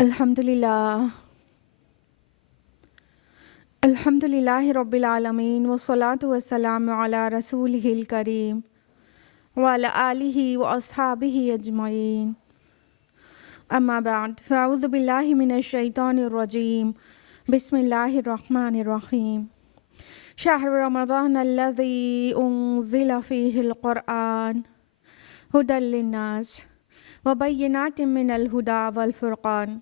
الحمدللہ الحمدللہ رب العالمین والصلاة والسلام علی رسولہ الکریم وعلی آلہ واصحابہ اجمعین اما بعد فاعوذ باللہ من الشیطان الرجیم بسم اللہ الرحمن الرحیم شہر رمضان الذی انزل فیہ القرآن ھدی للناس وبینات من الہدی والفرقان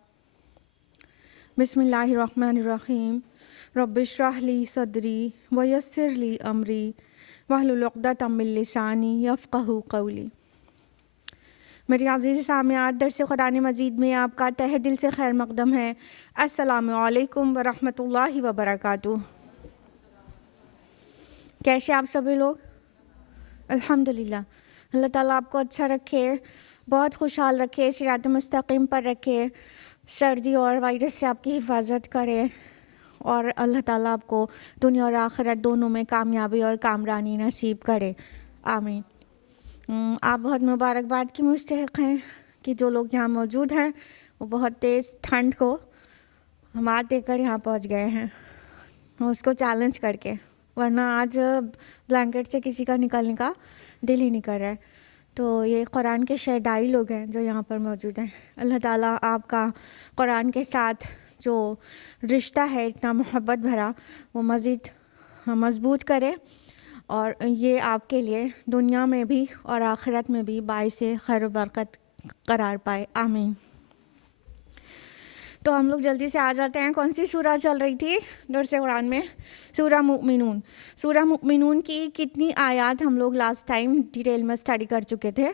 بسم اللہ الرحمن الرحیم رب اشرح لی صدری ویسر لی امری واحلل عقدۃ من لسانی یفقہوا قولی۔ میری عزیز سامعات، درس قرآن مجید میں آپ کا تہہ دل سے خیر مقدم ہے۔ السلام علیکم ورحمۃ اللہ وبرکاتہ۔ کیسے آپ سبھی لوگ؟ الحمدللہ۔ اللہ تعالیٰ آپ کو اچھا رکھے، بہت خوشحال رکھے، صراط مستقیم پر رکھے، سردی اور وائرس سے آپ کی حفاظت کرے، اور اللہ تعالیٰ آپ کو دنیا اور آخرت دونوں میں کامیابی اور کامرانی نصیب کرے، آمین۔ آپ بہت مبارکباد کی مستحق ہیں کہ جو لوگ یہاں موجود ہیں وہ بہت تیز ٹھنڈ کو مات دے کر یہاں پہنچ گئے ہیں، اس کو چیلنج کر کے، ورنہ آج بلینکٹ سے کسی کا نکلنے کا دل ہی نہیں کر رہا ہے۔ تو یہ قرآن کے شہدائی لوگ ہیں جو یہاں پر موجود ہیں۔ اللہ تعالیٰ آپ کا قرآن کے ساتھ جو رشتہ ہے اتنا محبت بھرا، وہ مزید مضبوط کرے، اور یہ آپ کے لیے دنیا میں بھی اور آخرت میں بھی باعث خیر و برکت قرار پائے، آمین۔ تو ہم لوگ جلدی سے آ جاتے ہیں۔ کون سی سورہ چل رہی تھی درس قرآن میں؟ سورہ مؤمنون۔ سورہ مؤمنون کی کتنی آیات ہم لوگ لاسٹ ٹائم ڈیٹیل میں اسٹڈی کر چکے تھے؟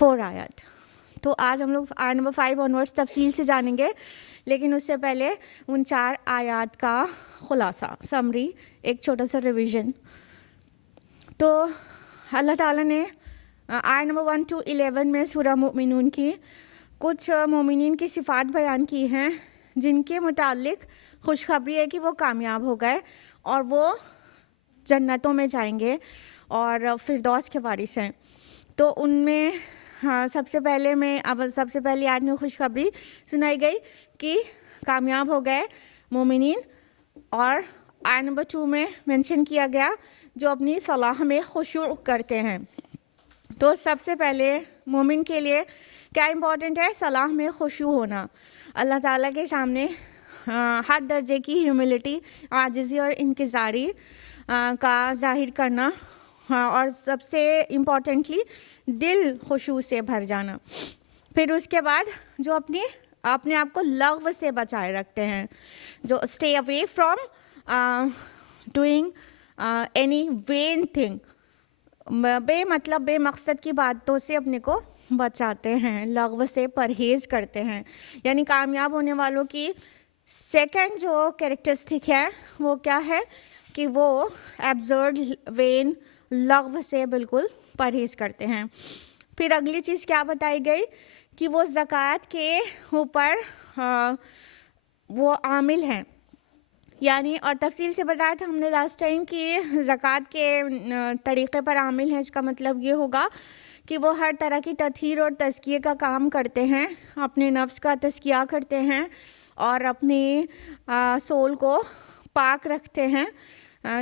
4 آیات۔ تو آج ہم لوگ آیت نمبر 5 آنورڈس تفصیل سے جانیں گے، لیکن اس سے پہلے ان 4 آیات کا خلاصہ، سمری، ایک چھوٹا سا ریویژن۔ تو اللہ تعالیٰ نے آیت نمبر 1 to 11 میں سورہ مؤمنون کی کچھ مومنین کی صفات بیان کی ہیں، جن کے متعلق خوشخبری ہے کہ وہ کامیاب ہو گئے اور وہ جنتوں میں جائیں گے اور فردوس کے وارث ہیں۔ تو ان میں سب سے پہلی آیت میں خوشخبری سنائی گئی کہ کامیاب ہو گئے مومنین، اور آیت نمبر 2 میں منشن کیا گیا جو اپنی صلاح میں خشوع کرتے ہیں۔ تو سب سے پہلے مومن کے لیے کیا امپورٹنٹ ہے؟ صلاح میں خشوع ہونا، اللہ تعالیٰ کے سامنے ہر درجے کی ہیوملٹی، عاجزی اور انکساری کا ظاہر کرنا، اور سب سے امپورٹنٹلی دل خشوع سے بھر جانا۔ پھر اس کے بعد جو اپنے آپ کو لغو سے بچائے رکھتے ہیں، جو stay away from doing any when thing, بے مطلب بے مقصد کی باتوں سے اپنے کو بچاتے ہیں، لغو سے پرہیز کرتے ہیں۔ یعنی کامیاب ہونے والوں کی سیکنڈ جو کیریکٹرسٹک ہے وہ کیا ہے کہ وہ ایبزرڈ وین، لغو سے بالکل پرہیز کرتے ہیں۔ پھر اگلی چیز کیا بتائی گئی کہ وہ زکوٰۃ کے اوپر وہ عامل ہیں، یعنی اور تفصیل سے بتایا تھا ہم نے لاسٹ ٹائم کہ زکوٰۃ کے طریقے پر عامل ہیں۔ اس کا مطلب یہ ہوگا کہ وہ ہر طرح کی تطہیر اور تزکیے کا کام کرتے ہیں، اپنے نفس کا تزکیہ کرتے ہیں اور اپنی سول کو پاک رکھتے ہیں،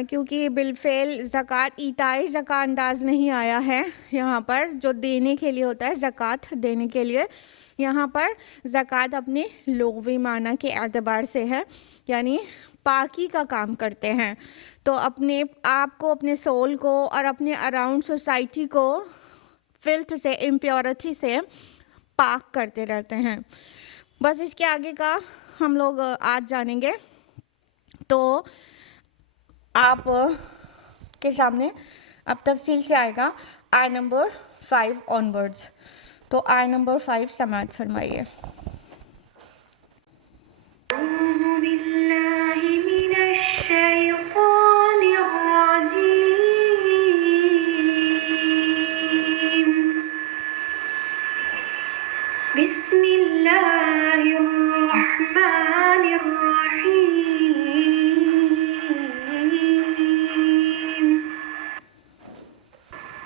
کیونکہ بالفعل زکوٰۃ ایتائے زکوٰۃ انداز نہیں آیا ہے یہاں پر، جو دینے کے لیے ہوتا ہے، زکوٰۃ دینے کے لیے۔ یہاں پر زکوٰۃ اپنے لغوی معنی کے اعتبار سے ہے، یعنی پاکی کا کام کرتے ہیں۔ تو اپنے آپ کو، اپنے سول کو اور اپنے اراؤنڈ سوسائٹی کو فلتھ سے، امپیورٹی سے پاک کرتے رہتے ہیں۔ بس اس کے آگے کا ہم لوگ آج جانیں گے۔ تو آپ کے سامنے اب تفصیل سے آئے گا آیت نمبر 5 آنورڈز۔ تو آیت نمبر 5 سماعت فرمائیے۔ أعوذ بالله من الشيطان الرجيم بسم الله الرحمن الرحيم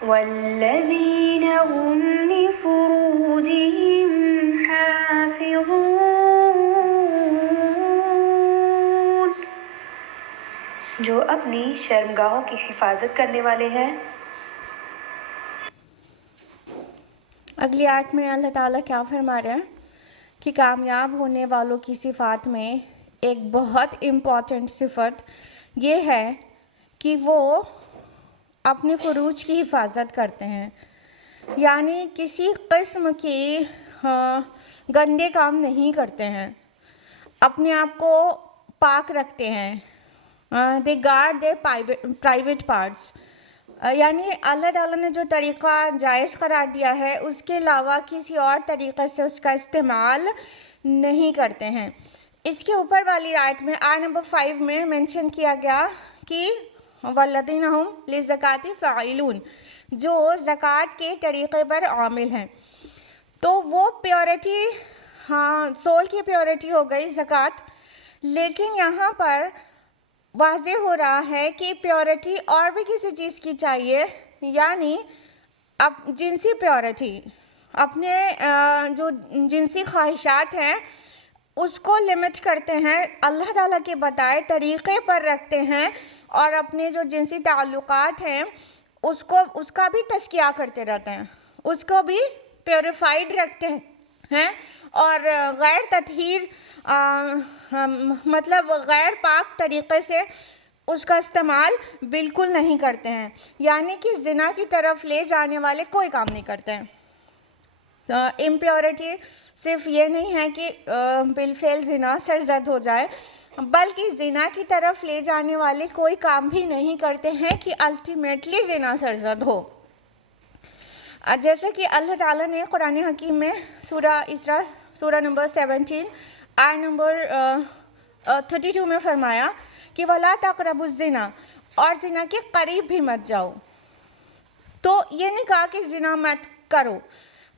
والذين هم لفروجهم حافظون جو اپنی شرمگاہوں کی حفاظت کرنے والے ہیں۔ اگلی آیت میں اللہ تعالیٰ کیا فرما رہے ہیں کہ کامیاب ہونے والوں کی صفات میں ایک بہت امپورٹنٹ صفت یہ ہے کہ وہ اپنے فروج کی حفاظت کرتے ہیں، یعنی کسی قسم کی گندے کام نہیں کرتے ہیں، اپنے آپ کو پاک رکھتے ہیں۔ دے گارڈ دے پرائیویٹ پارٹس، یعنی اللہ تعالیٰ نے جو طریقہ جائز قرار دیا ہے اس کے علاوہ کسی اور طریقے سے اس کا استعمال نہیں کرتے ہیں۔ اس کے اوپر والی آیت میں آیت نمبر 5 میں مینشن کیا گیا کہ والذین ہم للزکاۃ فاعلون، جو زکوٰۃ کے طریقے پر عامل ہیں، تو وہ پیورٹی، سول کی پیورٹی ہو گئی زکوٰۃ، لیکن یہاں پر واضح ہو رہا ہے کہ پیورٹی اور بھی کسی چیز کی چاہیے، یعنی اب جنسی پیورٹی، اپنے جو جنسی خواہشات ہیں اس کو لمٹ کرتے ہیں، اللہ تعالیٰ کے بتائے طریقے پر رکھتے ہیں، اور اپنے جو جنسی تعلقات ہیں اس کا بھی تزکیہ کرتے رہتے ہیں، اس کو بھی پیوریفائڈ رکھتے ہیں، اور غیر تطہیر مطلب غیر پاک طریقے سے اس کا استعمال بالکل نہیں کرتے ہیں، یعنی کہ زنا کی طرف لے جانے والے کوئی کام نہیں کرتے ہیں۔ امپیورٹی صرف یہ نہیں ہے کہ بالفعل زنا سرزد ہو جائے، بلکہ زنا کی طرف لے جانے والے کوئی کام بھی نہیں کرتے ہیں کہ الٹیمیٹلی زنا سرزد ہو۔ جیسے کہ اللہ تعالیٰ نے قرآن حکیم میں سورہ اسراء سورہ نمبر 17 آیت نمبر 32 میں فرمایا کہ وَلَا تَقْرَبُوا الزِّنَا، اور زنا کے قریب بھی مت جاؤ۔ تو یہ نہیں کہا کہ زنا مت کرو،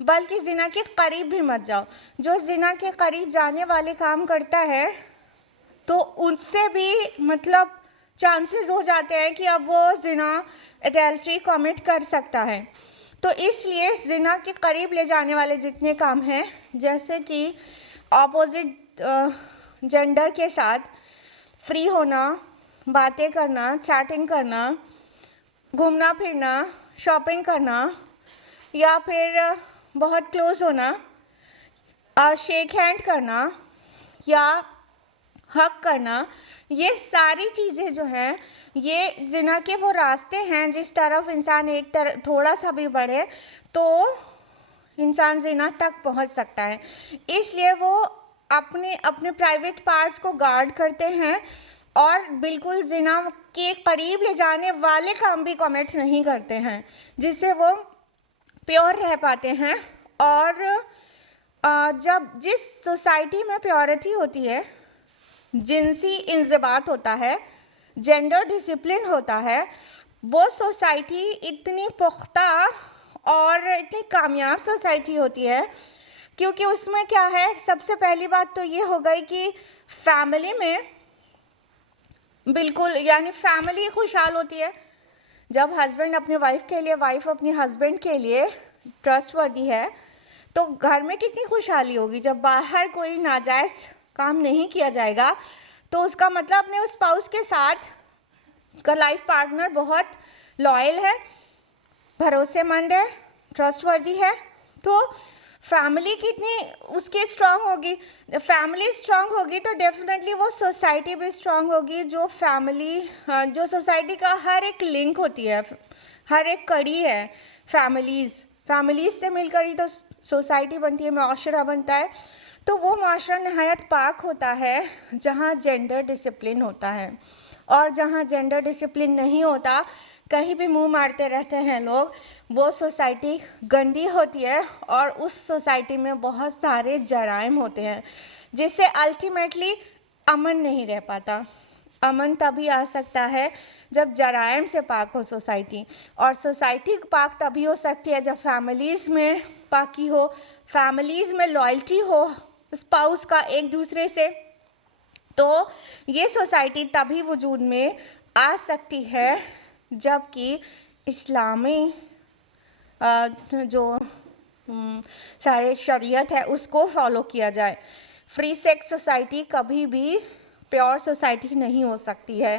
بلکہ زنا کے قریب بھی مت جاؤ۔ جو زنا کے قریب جانے والے کام کرتا ہے تو ان سے بھی مطلب چانسز ہو جاتے ہیں کہ اب وہ زنا ایڈلٹری کمٹ کر سکتا ہے۔ تو اس لیے زنا کے قریب لے جانے والے جتنے کام ہیں، جیسے کہ اپوزٹ جینڈر کے ساتھ فری ہونا، باتیں کرنا، چیٹنگ کرنا، گھومنا پھرنا، شاپنگ کرنا، یا پھر بہت کلوز ہونا، شیک ہینڈ کرنا یا حق کرنا، یہ ساری چیزیں جو ہیں یہ زنا کے وہ راستے ہیں جس طرف انسان تھوڑا سا بھی بڑھے تو انسان زنا تک پہنچ سکتا ہے۔ اس لیے وہ اپنے پرائیویٹ پارٹس کو گارڈ کرتے ہیں اور بالکل زنا کے قریب لے جانے والے کام بھی کمٹ نہیں کرتے ہیں، جس سے وہ پیور رہ پاتے ہیں۔ اور جس سوسائٹی میں پیورٹی ہوتی ہے، جنسی انضباط ہوتا ہے، جینڈر ڈسپلن ہوتا ہے، وہ سوسائٹی اتنی پختہ اور اتنی کامیاب سوسائٹی ہوتی ہے، کیونکہ اس میں کیا ہے، سب سے پہلی بات تو یہ ہو گئی کہ فیملی میں بالکل یعنی فیملی خوشحال ہوتی ہے۔ جب ہسبینڈ اپنی وائف کے لیے، وائف اپنی ہسبینڈ کے لیے ٹرسٹ وردی ہے تو گھر میں کتنی خوشحالی ہوگی۔ جب باہر کوئی ناجائز کام نہیں کیا جائے گا تو اس کا مطلب اپنے اسپاؤس کے ساتھ اس کا لائف پارٹنر بہت لائل ہے، بھروسے مند ہے، ٹرسٹ وردی ہے، تو فیملی کتنی اس کی اسٹرانگ ہوگی۔ فیملی اسٹرانگ ہوگی تو ڈیفینیٹلی وہ سوسائٹی بھی اسٹرانگ ہوگی۔ جو سوسائٹی کا ہر ایک لنک ہوتی ہے، ہر ایک کڑی ہے، فیملیز سے مل کر ہی تو سوسائٹی بنتی ہے، معاشرہ بنتا ہے۔ تو وہ معاشرہ نہایت پاک ہوتا ہے جہاں جینڈر ڈسپلن ہوتا ہے، اور جہاں جینڈر ڈسپلن نہیں ہوتا، کہیں بھی منہ مارتے رہتے ہیں لوگ، وہ سوسائٹی گندی ہوتی ہے اور اس سوسائٹی میں بہت سارے جرائم ہوتے ہیں، جس سے الٹیمیٹلی امن نہیں رہ پاتا۔ امن تبھی آ سکتا ہے جب جرائم سے پاک ہو سوسائٹی، اور سوسائٹی پاک تبھی ہو سکتی ہے جب فیملیز میں پاکی ہو، فیملیز میں لائلٹی ہو اسپاؤس کا ایک دوسرے سے، تو یہ سوسائٹی تبھی وجود میں آ سکتی ہے جب کہ اسلامی جو سارے شریعت ہے اس کو فالو کیا جائے۔ فری سیکس سوسائٹی کبھی بھی پیور سوسائٹی نہیں ہو سکتی ہے،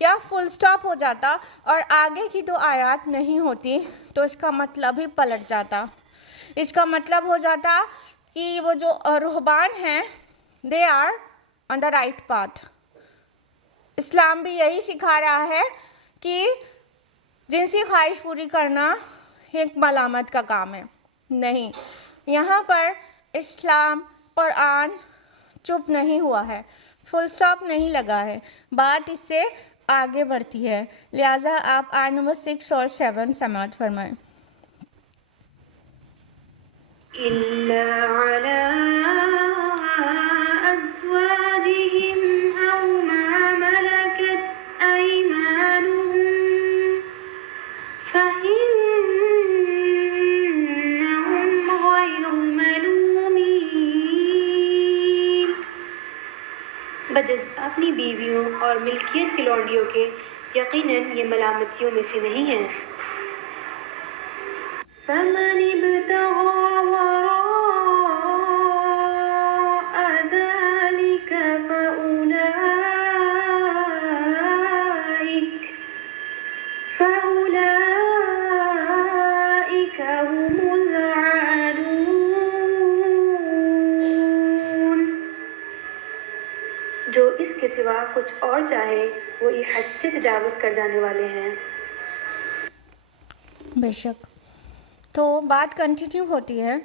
یا فل سٹاپ ہو جاتا اور آگے کی تو آیات نہیں ہوتی تو اس کا مطلب ہی پلٹ جاتا. اس کا مطلب ہو جاتا کہ وہ جو رہبان ہیں they are on the right path. اسلام بھی یہی سکھا رہا ہے کہ جنسی خواہش پوری کرنا ایک ملامت کا کام ہے. نہیں، یہاں پر اسلام قرآن چپ نہیں ہوا ہے، فل سٹاپ نہیں لگا ہے، بات اس سے آگے بڑھتی ہے. لہٰذا آپ آیت نمبر 6 اور 7 سماعت فرمائیں. إلا على أزواجهم أو ما ملكت أيمانهم فإنهم غير ملومين. بجز اپنی بیویوں اور ملکیت کی لونڈیوں کے یقیناً یہ ملامتیوں میں سے نہیں ہیں. فمن ابتغى وراء ذلك فأولئك هم العادون. جو اس کے سوا کچھ اور چاہے وہ یہ حد سے تجاوز کر جانے والے ہیں. بے شک. تو بات کنٹینیو ہوتی ہے.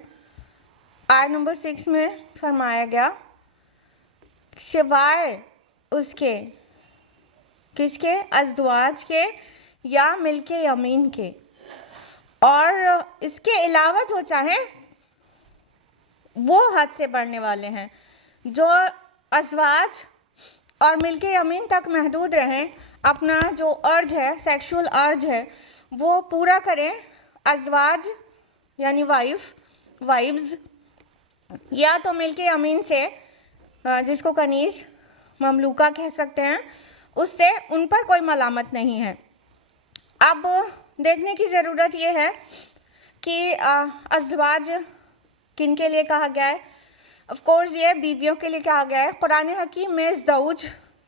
آیت نمبر 6 میں فرمایا گیا سوائے اس کے، کس کے؟ ازواج کے یا ملک یمین کے، اور اس کے علاوہ جو چاہیں وہ حد سے بڑھنے والے ہیں. جو ازواج اور ملک یمین تک محدود رہیں، اپنا جو ارج ہے، سیکشول ارج ہے، وہ پورا کریں. ازواج یعنی وائفز یا تو ملک یمین سے، جس کو کنیز مملوکہ کہہ سکتے ہیں، اس سے ان پر کوئی ملامت نہیں ہے. اب دیکھنے کی ضرورت یہ ہے کہ ازواج کن کے لیے کہا گیا ہے. آف کورس یہ بیویوں کے لیے کہا گیا ہے. قرآن حکیم میں زوج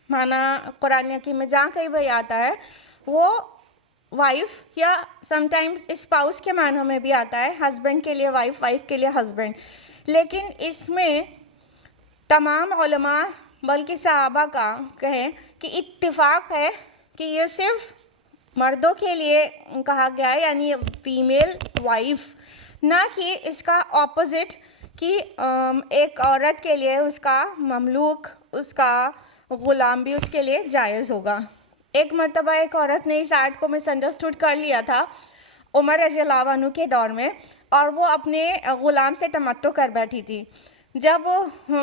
معنی قرآن حکیم میں جہاں کہیں بھی آتا ہے وہ وائف یا سم ٹائمز اسپاؤس کے معنی میں بھی آتا ہے. ہسبینڈ کے لیے وائف، وائف کے لیے ہسبینڈ. لیکن اس میں تمام علماء بلکہ صحابہ کا کہیں کہ اتفاق ہے کہ یہ صرف مردوں کے لیے کہا گیا ہے، یعنی فیمیل وائف، نہ کہ اس کا اپوزٹ کہ ایک عورت کے لیے اس کا مملوک، اس کا غلام بھی اس کے لیے جائز ہوگا. ایک مرتبہ ایک عورت نے اس آیت کو مس انڈرسٹوڈ کر لیا تھا عمر رضی اللہ عنہ کے دور میں، اور وہ اپنے غلام سے تمتع کر بیٹھی تھی. جب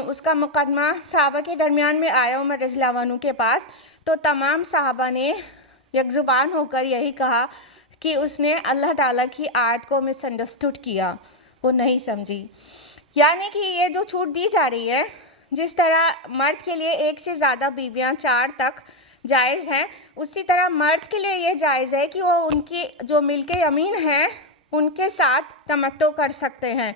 اس کا مقدمہ صحابہ کے درمیان میں آیا عمر رضی اللہ عنہ کے پاس، تو تمام صحابہ نے یک زبان ہو کر یہی کہا کہ اس نے اللہ تعالیٰ کی آیت کو مس انڈرسٹوڈ کیا، وہ نہیں سمجھی. یعنی کہ یہ جو چھوٹ دی جا رہی ہے، جس طرح مرد کے لیے ایک سے زیادہ بیویاں 4 تک جائز ہیں، اسی طرح مرد کے لیے یہ جائز ہے کہ وہ ان کی جو ملک یمین ہیں ان کے ساتھ تمتع کر سکتے ہیں.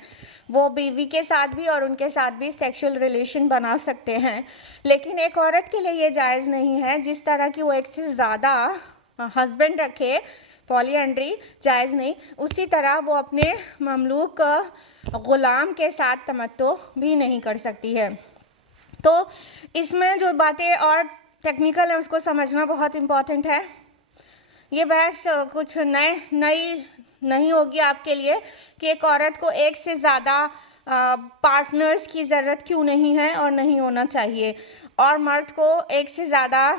وہ بیوی کے ساتھ بھی اور ان کے ساتھ بھی سیکشل ریلیشن بنا سکتے ہیں. لیکن ایک عورت کے لیے یہ جائز نہیں ہے. جس طرح کہ وہ ایک سے زیادہ ہسبینڈ رکھے، پولی اینڈری جائز نہیں، اسی طرح وہ اپنے مملوک غلام کے ساتھ تمتع بھی نہیں کر سکتی ہے. تو اس میں جو باتیں اور ٹیکنیکل ہے اس کو سمجھنا بہت امپورٹنٹ ہے. یہ بحث کچھ نئی نہیں ہوگی آپ کے لیے کہ ایک عورت کو ایک سے زیادہ پارٹنرز کی ضرورت کیوں نہیں ہے اور نہیں ہونا چاہیے، اور مرد کو ایک سے زیادہ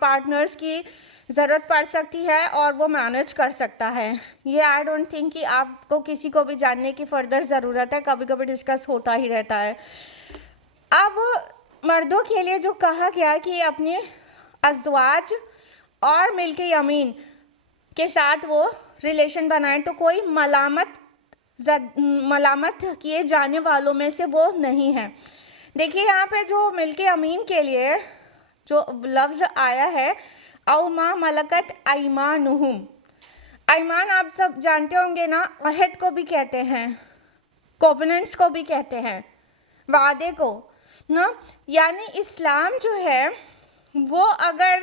پارٹنرز کی ضرورت پڑ سکتی ہے اور وہ مینیج کر سکتا ہے. یہ آئی ڈونٹ تھنک کہ آپ کو کسی کو بھی جاننے کی فردر ضرورت ہے، کبھی کبھی ڈسکس ہوتا ہی رہتا ہے. اب مردوں کے لیے جو کہا گیا کہ اپنے ازواج اور ملک یمین کے ساتھ وہ ریلیشن بنائیں، تو کوئی ملامت کیے جانے والوں میں سے وہ نہیں ہے. دیکھیے یہاں پہ جو ملک یمین کے لیے جو لفظ آیا ہے او ما ملکت ایمانہم، ایمان آپ سب جانتے ہوں گے نا، عہد کو بھی کہتے ہیں، کووننٹس کو بھی کہتے ہیں، وعدے کو نا. یعنی اسلام جو ہے وہ اگر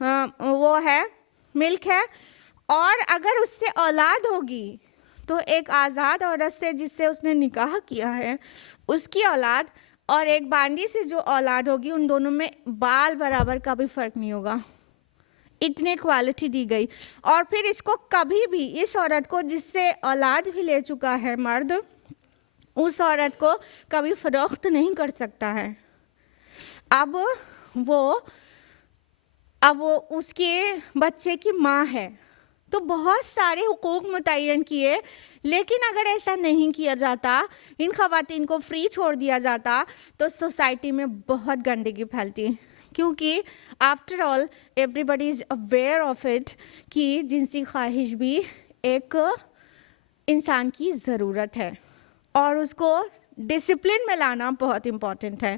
وہ ہے ملک ہے، اور اگر اس سے اولاد ہوگی تو ایک آزاد عورت سے جس سے اس نے نکاح کیا ہے اس کی اولاد اور ایک باندی سے جو اولاد ہوگی ان دونوں میں بال برابر کا بھی فرق نہیں ہوگا. اتنی کوالٹی دی گئی. اور پھر اس کو کبھی بھی اس عورت کو جس سے اولاد بھی لے چکا ہے مرد، اس عورت کو کبھی فروخت نہیں کر سکتا ہے. اب وہ اس کے بچے کی ماں ہے تو بہت سارے حقوق متعین کیے، لیکن اگر ایسا نہیں کیا جاتا، ان خواتین کو فری چھوڑ دیا جاتا تو سوسائٹی میں بہت گندگی پھیلتی. کیونکہ after all everybody is aware of it کہ جنسی خواہش بھی ایک انسان کی ضرورت ہے اور اس کو ڈسپلن میں لانا بہت امپورٹنٹ ہے.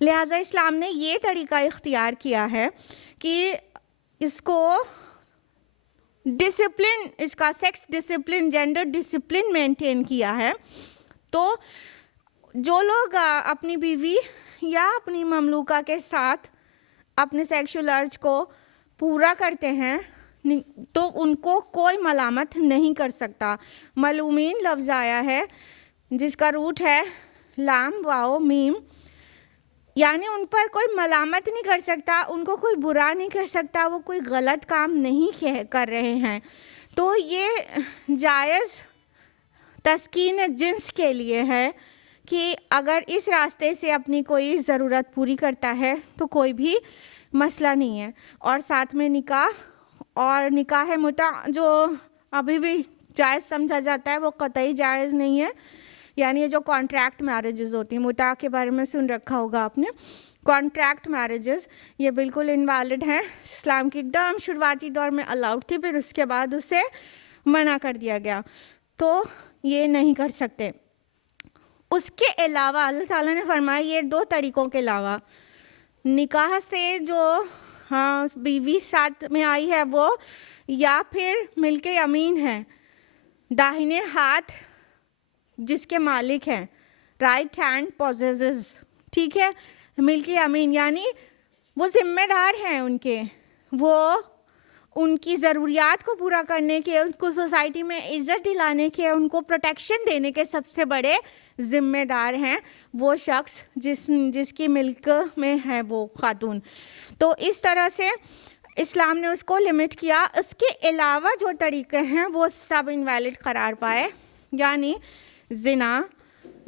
لہٰذا اسلام نے یہ طریقہ اختیار کیا ہے کہ اس کو ڈسپلن، اس کا sex discipline, gender discipline maintain کیا ہے. تو جو لوگ اپنی بیوی یا اپنی مملوکہ کے ساتھ اپنے سیکشول ارج کو پورا کرتے ہیں تو ان کو کوئی ملامت نہیں کر سکتا. ملومین لفظ آیا ہے جس کا روٹ ہے لام واو میم، یعنی ان پر کوئی ملامت نہیں کر سکتا، ان کو کوئی برا نہیں کہہ سکتا، وہ کوئی غلط کام نہیں کر رہے ہیں. تو یہ جائز تسکین جنس کے لیے ہے کہ اگر اس راستے سے اپنی کوئی ضرورت پوری کرتا ہے تو کوئی بھی مسئلہ نہیں ہے. اور ساتھ میں نکاح متع جو ابھی بھی جائز سمجھا جاتا ہے وہ قطعی جائز نہیں ہے. یعنی یہ جو کانٹریکٹ میرجز ہوتی ہیں، متع کے بارے میں سن رکھا ہوگا آپ نے، کانٹریکٹ میرجز یہ بالکل انویلڈ ہیں. اسلام کی ایک دم شروعاتی دور میں الاؤڈ تھی، پھر اس کے بعد اسے منع کر دیا گیا، تو یہ نہیں کر سکتے. اس کے علاوہ اللہ تعالیٰ نے فرمایا یہ دو طریقوں کے علاوہ نکاح سے جو بیوی ساتھ میں آئی ہے وہ، یا پھر ملک یمین ہے، داہنے ہاتھ جس کے مالک ہیں، رائٹ ہینڈ پوزیسز، ٹھیک ہے، ملک یمین یعنی وہ ذمہ دار ہیں ان کے، وہ ان کی ضروریات کو پورا کرنے کے، ان کو سوسائٹی میں عزت دلانے کے، ان کو پروٹیکشن دینے کے سب سے بڑے ذمہ دار ہیں وہ شخص جس کی ملک میں ہے وہ خاتون. تو اس طرح سے اسلام نے اس کو لمٹ کیا. اس کے علاوہ جو طریقے ہیں وہ سب انویلڈ قرار پائے، یعنی زنا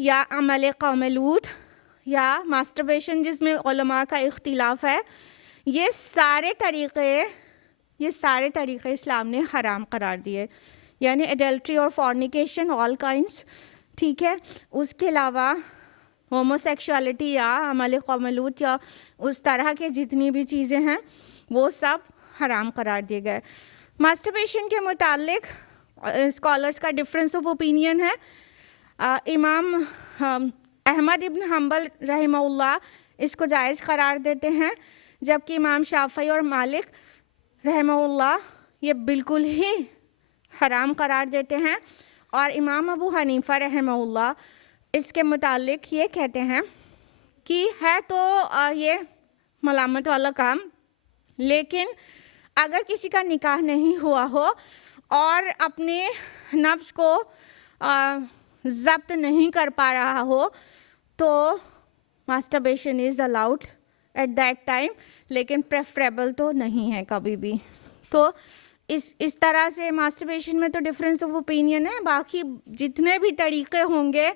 یا عمل قوم لوط یا ماسٹربیشن جس میں علماء کا اختلاف ہے، یہ سارے طریقے اسلام نے حرام قرار دیے. یعنی ایڈلٹری اور فورنیکیشن آل کائنڈس، ٹھیک ہے. اس کے علاوہ ہومو سیکشوالٹی یا عمل قوم لوط یا اس طرح کے جتنی بھی چیزیں ہیں وہ سب حرام قرار دیے گئے. ماسٹربیشن کے متعلق اسکالرس کا ڈفرینس آف اوپینین ہے. امام احمد ابن حنبل رحمہ اللہ اس کو جائز قرار دیتے ہیں، جبکہ امام شافعی اور مالک رحمہ اللہ یہ بالکل ہی حرام قرار دیتے ہیں. اور امام ابو حنیفہ رحمہ اللہ اس کے متعلق یہ کہتے ہیں کہ ہے تو یہ ملامت والا کام، لیکن اگر کسی کا نکاح نہیں ہوا ہو اور اپنے نفس کو ضبط نہیں کر پا رہا ہو تو masturbation is allowed at that time, لیکن پریفریبل تو نہیں ہے کبھی بھی. تو اس طرح سے ماسٹربیشن میں تو ڈفرینس آف اوپینین ہے. باقی جتنے بھی طریقے ہوں گے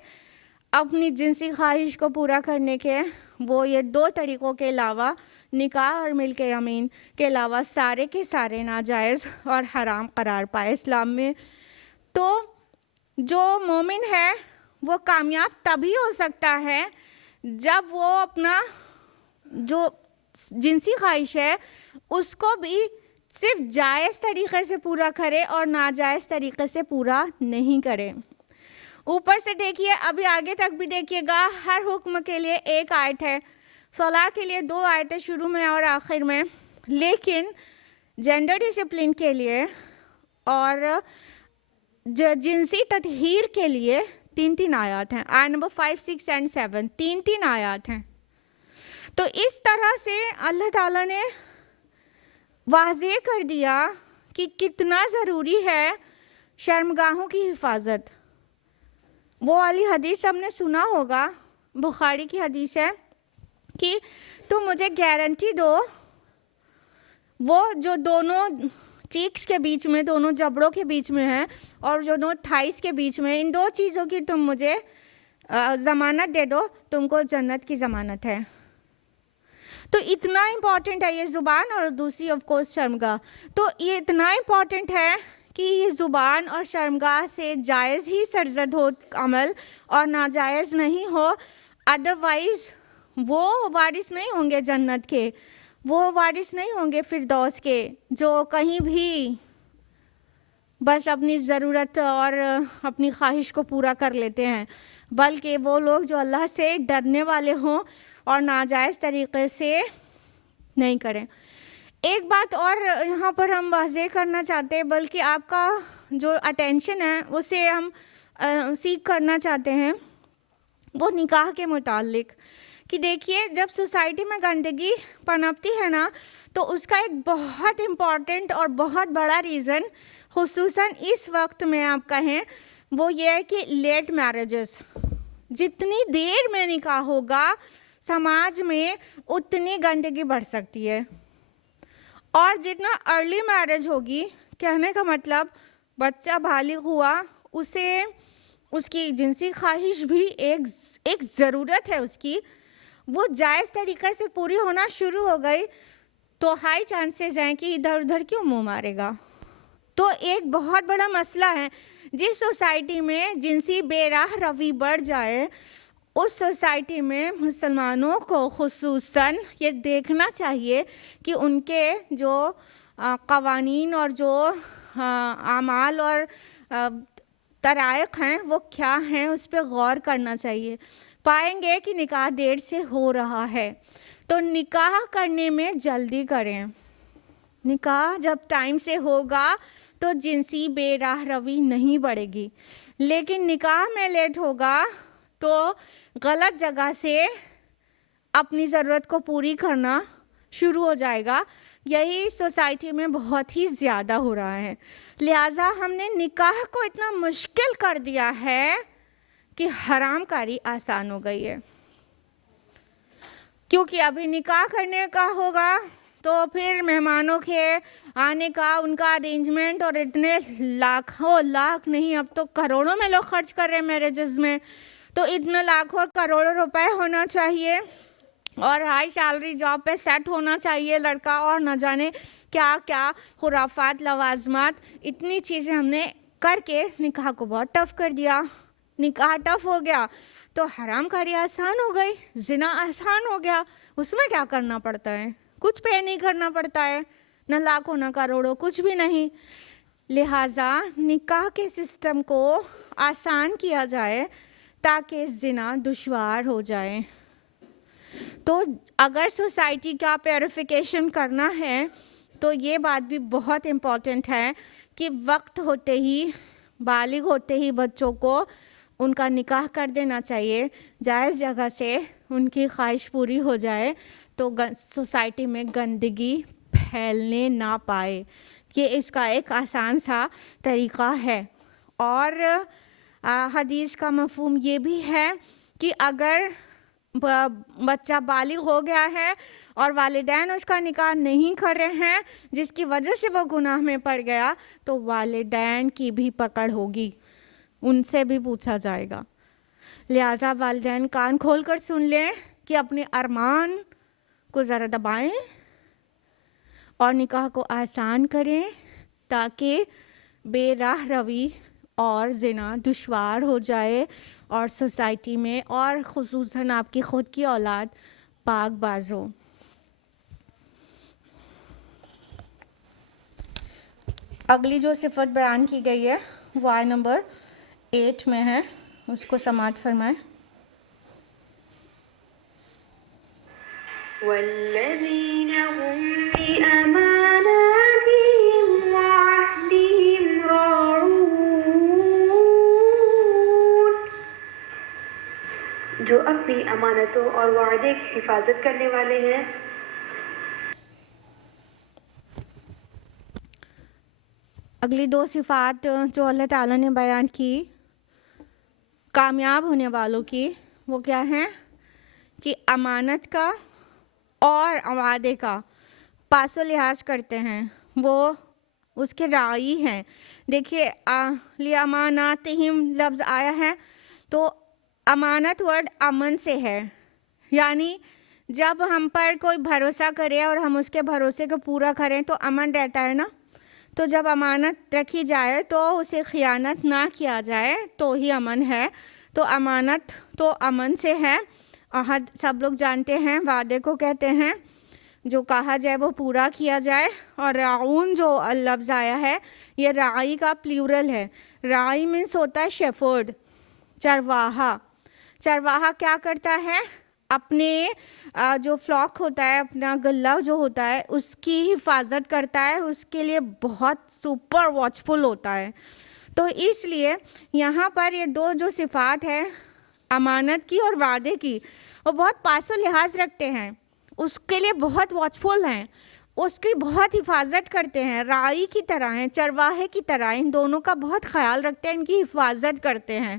اپنی جنسی خواہش کو پورا کرنے کے، وہ یہ دو طریقوں کے علاوہ، نکاح اور ملک یمین کے علاوہ سارے کے سارے ناجائز اور حرام قرار پائے اسلام میں. تو جو مومن ہے وہ کامیاب تبھی ہو سکتا ہے جب وہ اپنا جو جنسی خواہش ہے اس کو بھی صرف جائز طریقے سے پورا کرے اور ناجائز طریقے سے پورا نہیں کرے. اوپر سے دیکھیے، ابھی آگے تک بھی دیکھیے گا، ہر حکم کے لیے ایک آیت ہے، صلاح کے لیے 2 آیتیں شروع میں اور آخر میں، لیکن جینڈر ڈسپلن کے لیے اور جنسی تطہیر کے لیے 3 آیات ہیں. آیت نمبر 5, 6 and 7 3 آیات ہیں. تو اس طرح سے اللہ تعالیٰ نے واضح کر دیا کہ کتنا ضروری ہے شرمگاہوں کی حفاظت. وہ والی حدیث ہم نے سنا ہوگا، بخاری کی حدیث ہے کہ تم مجھے گارنٹی دو، وہ جو دونوں چیکس کے بیچ میں، دونوں جبڑوں کے بیچ میں ہے اور جو دونوں تھائس کے بیچ میں، ان دو چیزوں کی تم مجھے ضمانت دے دو، تم کو جنت کی ضمانت ہے. تو اتنا امپورٹنٹ ہے یہ زبان، اور دوسری آف کورس شرمگاہ. تو یہ اتنا امپورٹنٹ ہے کہ یہ زبان اور شرمگاہ سے جائز ہی سرزد ہو عمل اور ناجائز نہیں ہو، ادروائز وہ وارث نہیں ہوں گے جنت کے، وہ وارث نہیں ہوں گے فردوس کے، جو کہیں بھی بس اپنی ضرورت اور اپنی خواہش کو پورا کر لیتے ہیں، بلکہ وہ لوگ جو اللہ سے ڈرنے والے ہوں اور ناجائز طریقے سے نہیں کریں. ایک بات اور یہاں پر ہم واضح کرنا چاہتے ہیں، بلکہ آپ کا جو اٹینشن ہے اسے ہم سیکھ کرنا چاہتے ہیں، وہ نکاح کے متعلق. کہ دیکھیے جب سوسائٹی میں گندگی پنپتی ہے نا، تو اس کا ایک بہت امپورٹنٹ اور بہت بڑا ریزن، خصوصاً اس وقت میں آپ کہیں، وہ یہ ہے کہ لیٹ میرجز. جتنی دیر میں نکاح ہوگا سماج میں اتنی گندگی بڑھ سکتی ہے، اور جتنا ارلی میرج ہوگی، کہنے کا مطلب بچہ بالغ ہوا، اسے اس کی جنسی خواہش بھی ایک ضرورت ہے اس کی، وہ جائز طریقے سے پوری ہونا شروع ہو گئی، تو ہائی چانسز ہیں کہ ادھر ادھر کیوں منہ مارے گا. تو ایک بہت بڑا مسئلہ ہے. جس سوسائٹی میں جنسی بے راہ روی بڑھ جائے، اس سوسائٹی میں مسلمانوں کو خصوصاً یہ دیکھنا چاہیے کہ ان کے جو قوانین اور جو اعمال اور طرائق ہیں وہ کیا ہیں، اس پہ غور کرنا چاہیے. پائیں گے کہ نکاح دیر سے ہو رہا ہے تو نکاح کرنے میں جلدی کریں. نکاح جب ٹائم سے ہوگا تو جنسی بے راہ روی نہیں بڑھے گی، لیکن نکاح میں لیٹ ہوگا تو غلط جگہ سے اپنی ضرورت کو پوری کرنا شروع ہو جائے گا. یہی سوسائٹی میں بہت ہی زیادہ ہو رہا ہے. لہٰذا ہم نے نکاح کو اتنا مشکل کر دیا ہے کہ حرام کاری آسان ہو گئی ہے. کیونکہ ابھی نکاح کرنے کا ہوگا تو پھر مہمانوں کے آنے کا، ان کا ارینجمنٹ، اور اتنے لاکھوں لاکھ نہیں، اب تو کروڑوں میں لوگ خرچ کر رہے ہیں میرجز میں، تو اتنا لاکھوں اور کروڑوں روپے ہونا چاہیے، اور ہائی سیلری جاب پہ سیٹ ہونا چاہیے لڑکا، اور نہ جانے کیا کیا خرافات، لوازمات، اتنی چیزیں ہم نے کر کے نکاح کو بہت ٹف کر دیا. نکاح ٹف ہو گیا تو حرام کاری آسان ہو گئی، زنا آسان ہو گیا. اس میں کیا کرنا پڑتا ہے؟ کچھ پے نہیں کرنا پڑتا ہے، نہ لاکھوں نہ کروڑوں، کچھ بھی نہیں. لہٰذا نکاح کے سسٹم کو آسان کیا جائے تاکہ زنا دشوار ہو جائے. تو اگر سوسائٹی کا پیوریفیکیشن کرنا ہے تو یہ بات بھی بہت امپورٹنٹ ہے کہ وقت ہوتے ہی، بالغ ہوتے ہی بچوں کو ان کا نکاح کر دینا چاہیے، جائز جگہ سے ان کی خواہش پوری ہو جائے تو سوسائٹی میں گندگی پھیلنے نہ پائے. یہ اس کا ایک آسان سا طریقہ ہے. اور حدیث کا مفہوم یہ بھی ہے کہ اگر بچہ بالغ ہو گیا ہے اور والدین اس کا نکاح نہیں کر رہے ہیں، جس کی وجہ سے وہ گناہ میں پڑ گیا، تو والدین کی بھی پکڑ ہوگی، ان سے بھی پوچھا جائے گا. لہٰذا والدین کان کھول کر سن لیں کہ اپنے ارمان کو ذرا دبائیں اور نکاح کو آسان کریں تاکہ بے راہ روی اور زنا دشوار ہو جائے اور سوسائٹی میں اور خصوصاً آپ کی خود کی اولاد پاک باز ہو. اگلی جو صفت بیان کی گئی ہے وہ آیت نمبر 8 میں ہے، اس کو سماعت فرمائیں. والذین هم لأماناتهم وعهدهم راعون، جو اپنی امانتوں اور وعدے کی حفاظت کرنے والے ہیں. اگلی دو صفات جو اللہ تعالیٰ نے بیان کی کامیاب ہونے والوں کی وہ کیا ہیں کہ امانت کا اور وعدے کا پاس و لحاظ کرتے ہیں، وہ اس کے راعی ہیں۔ دیکھیے لِأَمَانَاتِهِمْ لفظ آیا ہے تو امانت ورڈ امن سے ہے، یعنی جب ہم پر کوئی بھروسہ کرے اور ہم اس کے بھروسے کو پورا کریں تو امن رہتا ہے نا۔ تو جب امانت رکھی جائے تو اسے خیانت نہ کیا جائے تو ہی امن ہے۔ تو امانت تو امن سے ہے، عہد سب لوگ جانتے ہیں وعدے کو کہتے ہیں، جو کہا جائے وہ پورا کیا جائے۔ اور راعون جو لفظ آیا ہے یہ راعی کا پلیورل ہے۔ راعی مینس ہوتا ہے شیفرڈ، چرواہا۔ چرواہا کیا کرتا ہے؟ اپنے جو فلاک ہوتا ہے، اپنا گلہ جو ہوتا ہے اس کی حفاظت کرتا ہے، اس کے لیے بہت سپر واچفل ہوتا ہے۔ تو اس لیے یہاں پر یہ دو جو صفات ہے امانت کی اور وعدے کی، وہ بہت پاس و لحاظ رکھتے ہیں، اس کے لیے بہت واچفل ہیں، اس کی بہت حفاظت کرتے ہیں، راعی کی طرح ہیں، چرواہے کی طرح، ان دونوں کا بہت خیال رکھتے ہیں، ان کی حفاظت کرتے ہیں۔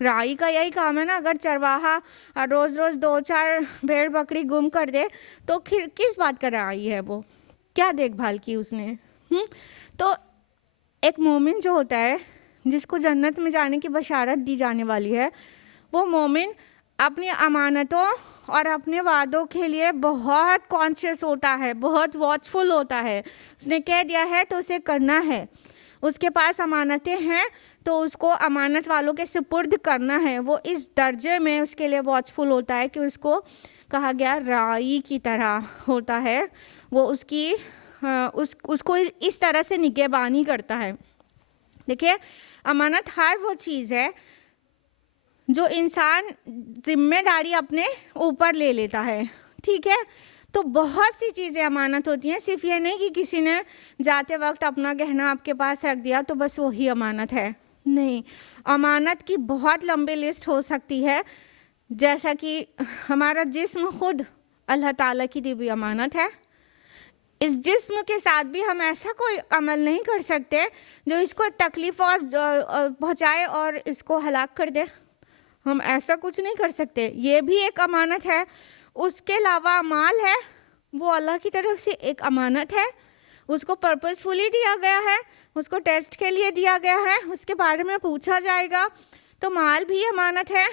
راعی کا یہی کام ہے نا، اگر چرواہا روز روز 2-4 بھیڑ بکری گم کر دے تو پھر کس بات کا راعی ہے؟ وہ کیا دیکھ بھال کی اس نے؟ تو ایک مومن جو ہوتا ہے جس کو جنت میں جانے کی بشارت دی جانے والی ہے، وہ مومن اپنی امانتوں اور اپنے وعدوں کے لیے بہت کانشیس ہوتا ہے، بہت واچفل ہوتا ہے۔ اس نے کہہ دیا ہے تو اسے کرنا ہے، اس کے پاس امانتیں ہیں تو اس کو امانت والوں کے سپرد کرنا ہے۔ وہ اس درجے میں اس کے لیے واچفل ہوتا ہے کہ اس کو کہا گیا راعی کی طرح ہوتا ہے، وہ اس کی اس کو اس طرح سے نگہبانی کرتا ہے۔ دیکھیے امانت ہر وہ چیز ہے جو انسان ذمہ داری اپنے اوپر لے لیتا ہے، ٹھیک ہے؟ تو بہت سی چیزیں امانت ہوتی ہیں، صرف یہ نہیں کہ کسی نے جاتے وقت اپنا گہنا آپ کے پاس رکھ دیا تو بس وہی امانت ہے، نہیں، امانت کی بہت لمبی لسٹ ہو سکتی ہے۔ جیسا کہ ہمارا جسم خود اللہ تعالیٰ کی دی ہوئی امانت ہے، اس جسم کے ساتھ بھی ہم ایسا کوئی عمل نہیں کر سکتے جو اس کو تکلیف اور پہنچائے اور اس کو ہلاک کر دے، ہم ایسا کچھ نہیں کر سکتے، یہ بھی ایک امانت ہے۔ اس کے علاوہ مال ہے، وہ اللہ کی طرف سے ایک امانت ہے، اس کو پرپسفلی دیا گیا ہے، اس کو ٹیسٹ کے لیے دیا گیا ہے، اس کے بارے میں پوچھا جائے گا، تو مال بھی امانت ہے۔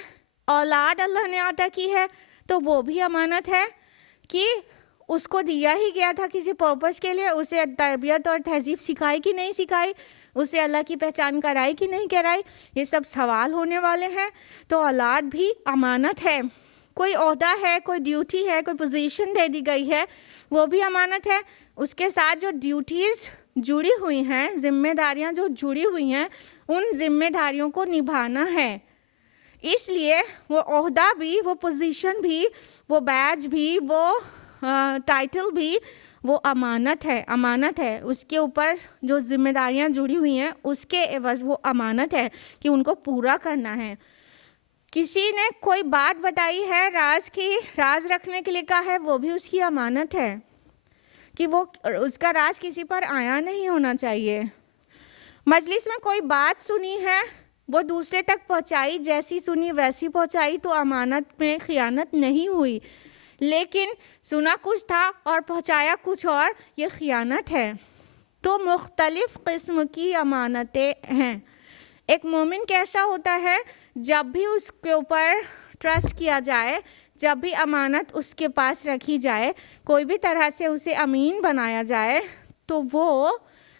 اولاد اللہ نے عطا کی ہے تو وہ بھی امانت ہے کہ اس کو دیا ہی گیا تھا کسی پرپس کے لیے، اسے تربیت اور تہذیب سکھائی کہ نہیں سکھائی، اسے اللہ کی پہچان کرائی کہ نہیں کرائی، یہ سب سوال ہونے والے ہیں۔ تو اولاد بھی امانت ہے، کوئی عہدہ ہے، کوئی ڈیوٹی ہے، کوئی پوزیشن دے دی گئی ہے، وہ بھی امانت ہے۔ اس کے ساتھ جو ڈیوٹیز جڑی ہوئی ہیں، ذمہ داریاں جو جڑی ہوئی ہیں، ان ذمہ داریوں کو نبھانا ہے۔ اس لیے وہ عہدہ بھی، وہ پوزیشن بھی، وہ بیج بھی، وہ ٹائٹل بھی، وہ امانت ہے، امانت ہے۔ اس کے اوپر جو ذمہ داریاں جڑی ہوئی ہیں اس کے عوض وہ امانت ہے کہ ان کو پورا کرنا ہے۔ کسی نے کوئی بات بتائی ہے راز کی، راز رکھنے کے لیے کہا ہے، وہ بھی اس کی امانت ہے کہ وہ اس کا راز کسی پر آیا نہیں ہونا چاہیے۔ مجلس میں کوئی بات سنی ہے، وہ دوسرے تک پہنچائی، جیسی سنی ویسی پہنچائی تو امانت میں خیانت نہیں ہوئی، لیکن سنا کچھ تھا اور پہنچایا کچھ اور، یہ خیانت ہے۔ تو مختلف قسم کی امانتیں ہیں۔ ایک مومن کیسا ہوتا ہے؟ جب بھی اس کے اوپر ٹرسٹ کیا جائے، جب بھی امانت اس کے پاس رکھی جائے، کوئی بھی طرح سے اسے امین بنایا جائے تو وہ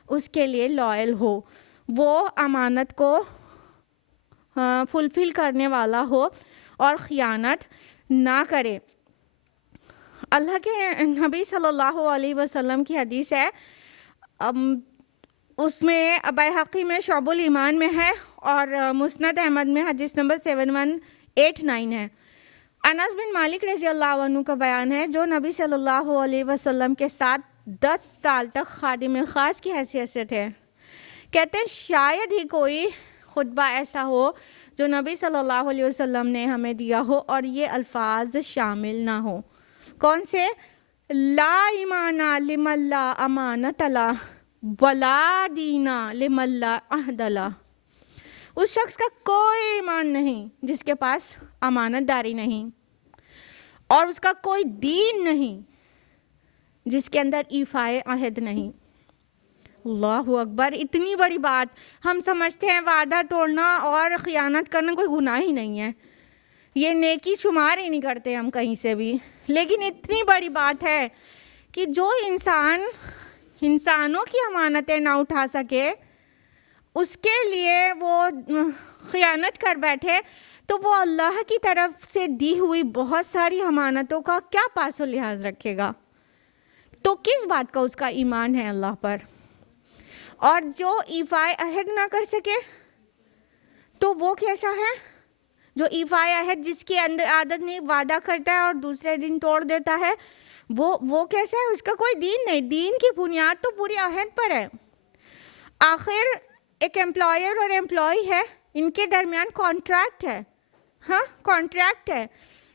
اس کے لیے لائل ہو، وہ امانت کو فلفل کرنے والا ہو اور خیانت نہ کرے۔ اللہ کے نبی صلی اللہ علیہ وسلم کی حدیث ہے، اس میں بیہقی میں شعب الایمان میں ہے اور مسند احمد میں حدیث نمبر 7189 ہے۔ انس بن مالک رضی اللہ عنہ کا بیان ہے، جو نبی صلی اللہ علیہ وسلم کے ساتھ 10 سال تک خادم خاص کی حیثیت سے تھے، کہتے ہیں شاید ہی کوئی خطبہ ایسا ہو جو نبی صلی اللہ علیہ وسلم نے ہمیں دیا ہو اور یہ الفاظ شامل نہ ہو۔ کون سے؟ لا ایمان لمن لا امانت له، ولا دینا لمن لا عہد لہ، اس شخص کا کوئی ایمان نہیں جس کے پاس امانت داری نہیں، اور اس کا کوئی دین نہیں جس کے اندر ایفائے عہد نہیں۔ اللہ اکبر، اتنی بڑی بات۔ ہم سمجھتے ہیں وعدہ توڑنا اور خیانت کرنا کوئی گناہ ہی نہیں ہے، یہ نیکی شمار ہی نہیں کرتے ہم کہیں سے بھی، لیکن اتنی بڑی بات ہے کہ جو انسان انسانوں کی امانتیں نہ اٹھا سکے، اس کے لیے وہ خیانت کر بیٹھے، تو وہ اللہ کی طرف سے دی ہوئی بہت ساری امانتوں کا کیا پاس و لحاظ رکھے گا؟ تو کس بات کا اس کا ایمان ہے اللہ پر؟ اور جو ایفائے عہد نہ کر سکے تو وہ کیسا ہے؟ جو ایفائے عہد جس کے اندر عادت نہیں، وعدہ کرتا ہے اور دوسرے دن توڑ دیتا ہے، وہ کیسا ہے؟ اس کا کوئی دین نہیں۔ دین کی بنیاد تو پوری عہد پر ہے۔ آخر ایک امپلائر اور امپلائی ہے، ان کے درمیان کانٹریکٹ ہے، ہاں کانٹریکٹ ہے،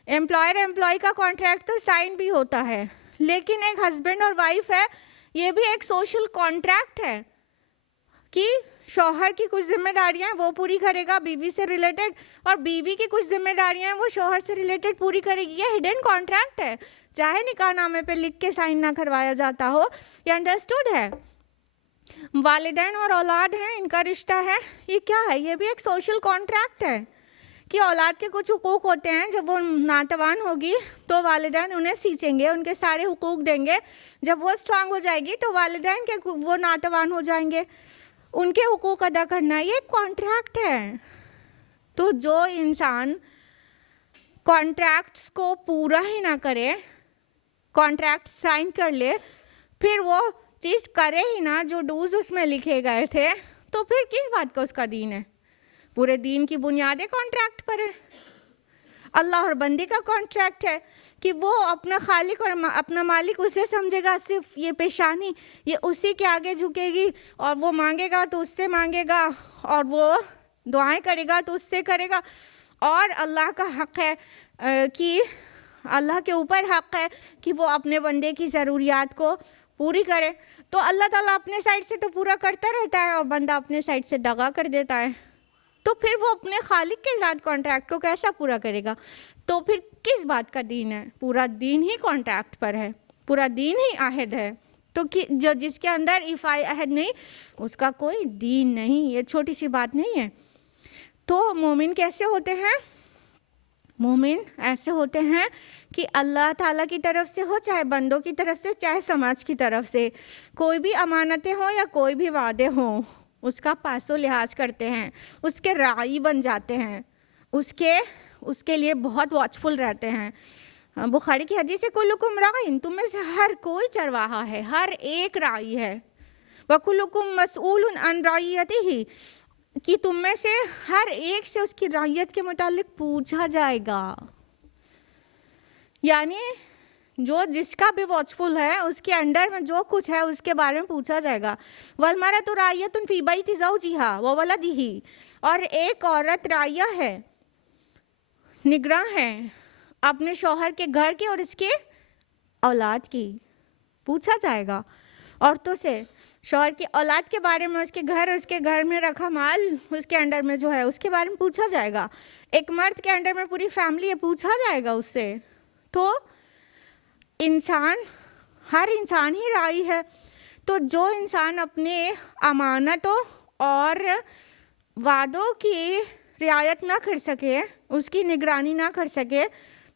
امپلائر امپلائی کا کانٹریکٹ تو سائن بھی ہوتا ہے، لیکن ایک ہسبینڈ اور وائف ہے، یہ بھی ایک سوشل کانٹریکٹ ہے کہ شوہر کی کچھ ذمہ داریاں ہیں وہ پوری کرے گا بیوی سے ریلیٹڈ، اور بیوی کی کچھ ذمہ داریاں ہیں وہ شوہر سے ریلیٹڈ پوری کرے گی۔ یہ ہڈن کانٹریکٹ ہے، چاہے نکاح نامے پہ لکھ کے سائن نہ کروایا جاتا ہو، یہ انڈرسٹوڈ ہے۔ والدین اور اولاد ہیں، ان کا رشتہ ہے، یہ کیا ہے؟ یہ بھی ایک سوشل کانٹریکٹ ہے کہ اولاد کے کچھ حقوق ہوتے ہیں، جب وہ ناتوان ہوگی تو والدین انہیں سینچیں گے، ان کے سارے حقوق دیں گے، جب وہ اسٹرانگ ہو جائے گی تو والدین کے وہ ناتوان ہو جائیں گے، ان کے حقوق ادا کرنا، یہ ایک کانٹریکٹ ہے۔ تو جو انسان کانٹریکٹس کو پورا ہی نہ کرے، کانٹریکٹ سائن کر لے، پھر وہ چیز کرے ہی نہ جو ڈوز اس میں لکھے گئے تھے، تو پھر کس بات کا اس کا دین ہے؟ پورے دین کی بنیادیں کانٹریکٹ پر ہے۔ اللہ اور بندے کا کانٹریکٹ ہے کہ وہ اپنا خالق اور اپنا مالک اسے سمجھے گا، صرف یہ پیشانی یہ اسی کے آگے جھکے گی، اور وہ مانگے گا تو اس سے مانگے گا، اور وہ دعائیں کرے گا تو اس سے کرے گا، اور اللہ کا حق ہے کہ اللہ کے اوپر حق ہے کہ وہ اپنے بندے کی ضروریات کو پوری کرے۔ تو اللہ تعالیٰ اپنے سائڈ سے تو پورا کرتا رہتا ہے اور بندہ اپنے سائڈ سے دغا کر دیتا ہے، تو پھر وہ اپنے خالق کے ساتھ کانٹریکٹ کو کیسا پورا کرے گا؟ تو پھر کس بات کا دین ہے؟ پورا دین ہی کانٹریکٹ پر ہے، پورا دین ہی عہد ہے، تو جو جس کے اندر ایفائے عہد نہیں، اس کا کوئی دین نہیں۔ یہ چھوٹی سی بات نہیں ہے۔ تو مومن کیسے ہوتے ہیں؟ مومن ایسے ہوتے ہیں کہ اللہ تعالیٰ کی طرف سے ہو، چاہے بندوں کی طرف سے، چاہے سماج کی طرف سے، کوئی بھی امانتیں ہوں یا کوئی بھی وعدے ہوں، اس کا پاس و لحاظ کرتے ہیں، اس کے راعی بن جاتے ہیں، اس کے لیے بہت واچفل رہتے ہیں۔ بخاری کی حدیث ہے، کلکم راعٍ، تم میں سے ہر کوئی چرواہا ہے، ہر ایک راعی ہے، وَكُلُّكُمْ مَسْئُولٌ عَنْ رَعِيَّتِهِ، کہ تم میں سے ہر ایک سے اس کی رعیت کے متعلق پوچھا جائے گا۔ یعنی جو جس کا بھی واچفل ہے، اس کے انڈر میں جو کچھ ہے اس کے بارے میں پوچھا جائے گا۔ وَالْمَرْأَةُ رَاعِيَةٌ فِي بَيْتِ زَوْجِهَا وَوَلَدِهِ، اور ایک عورت راعیہ ہے، نگراں ہے اپنے شوہر کے گھر کی اور اس کے اولاد کی۔ پوچھا جائے گا عورتوں سے، شوہر کی اولاد کے بارے میں، اس کے گھر میں رکھا مال، اس کے انڈر میں جو ہے اس کے بارے میں پوچھا جائے گا۔ ایک مرد کے انڈر میں پوری فیملی ہے، پوچھا جائے گا اس سے۔ تو ہر انسان ہی راعی ہے۔ تو جو انسان اپنے امانتوں اور وعدوں کی رعایت نہ کر سکے، اس کی نگرانی نہ کر سکے،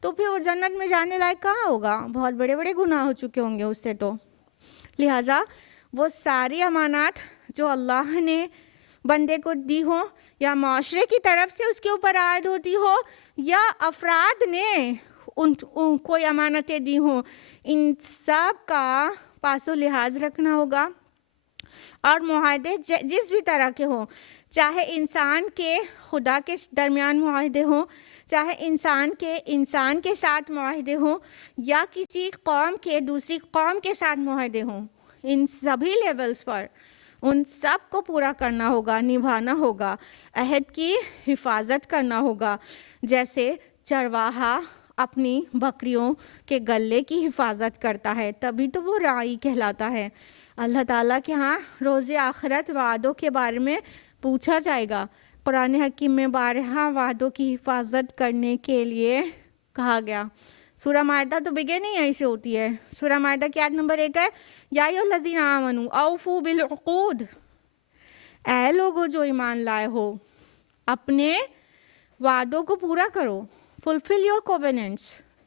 تو پھر وہ جنت میں جانے لائق کہاں ہوگا؟ بہت بڑے بڑے گناہ ہو چکے ہوں گے اس سے۔ تو لہٰذا وہ ساری امانات جو اللہ نے بندے کو دی ہو، یا معاشرے کی طرف سے اس کے اوپر عائد ہوتی ہو، یا افراد نے کوئی امانتیں دی ہوں، ان سب کا پاس و لحاظ رکھنا ہوگا۔ اور معاہدے جس بھی طرح کے ہوں، چاہے انسان کے خدا کے درمیان معاہدے ہوں، چاہے انسان کے ساتھ معاہدے ہوں، یا کسی قوم کے دوسری قوم کے ساتھ معاہدے ہوں، ان سبھی لیولز پر ان سب کو پورا کرنا ہوگا، نبھانا ہوگا، عہد کی حفاظت کرنا ہوگا۔ جیسے چرواہا اپنی بکریوں کے گلے کی حفاظت کرتا ہے، تبھی تو وہ راعی کہلاتا ہے۔ اللہ تعالیٰ کے ہاں روز آخرت وعدوں کے بارے میں پوچھا جائے گا. قرآن حکیم میں بارہا وعدوں کی حفاظت کرنے کے لیے کہا گیا. سورہ مائدہ تو بگے نہیں ایسے ہوتی ہے. سورہ مائدہ کی آیت نمبر 1 ہے یا ایھا الذین آمنوا اوفوا بالعقود. اے لوگو جو ایمان لائے ہو اپنے وعدوں کو پورا کرو. Fulfil your covenants.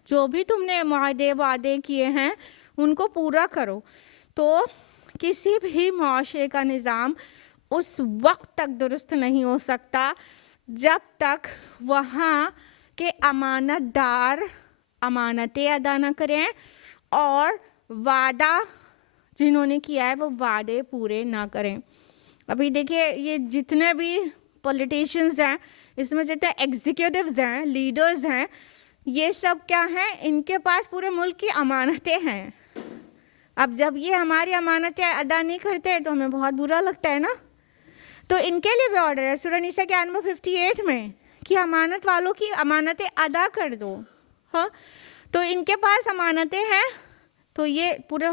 جو بھی تم نے معاہدے وعدے کیے ہیں ان کو پورا کرو. تو کسی بھی معاشرے کا نظام اس وقت تک درست نہیں ہو سکتا جب تک وہاں کے امانت دار امانتیں ادا نہ کریں اور وعدہ جنہوں نے کیا ہے وہ وعدے پورے نہ کریں. ابھی دیکھیے یہ جتنے بھی پولیٹیشینز ہیں اس میں جتنے ایگزیکٹوز ہیں لیڈرز ہیں یہ سب کیا ہیں ان کے پاس پورے ملک کی امانتیں ہیں. اب جب یہ ہماری امانتیں ادا نہیں کرتے تو ہمیں بہت برا لگتا ہے نا. تو ان کے لیے بھی آرڈر ہے سورہ نساء کے آیت نمبر 58 میں کہ امانت والوں کی امانتیں ادا کر دو. ہاں تو ان کے پاس امانتیں ہیں تو یہ پورے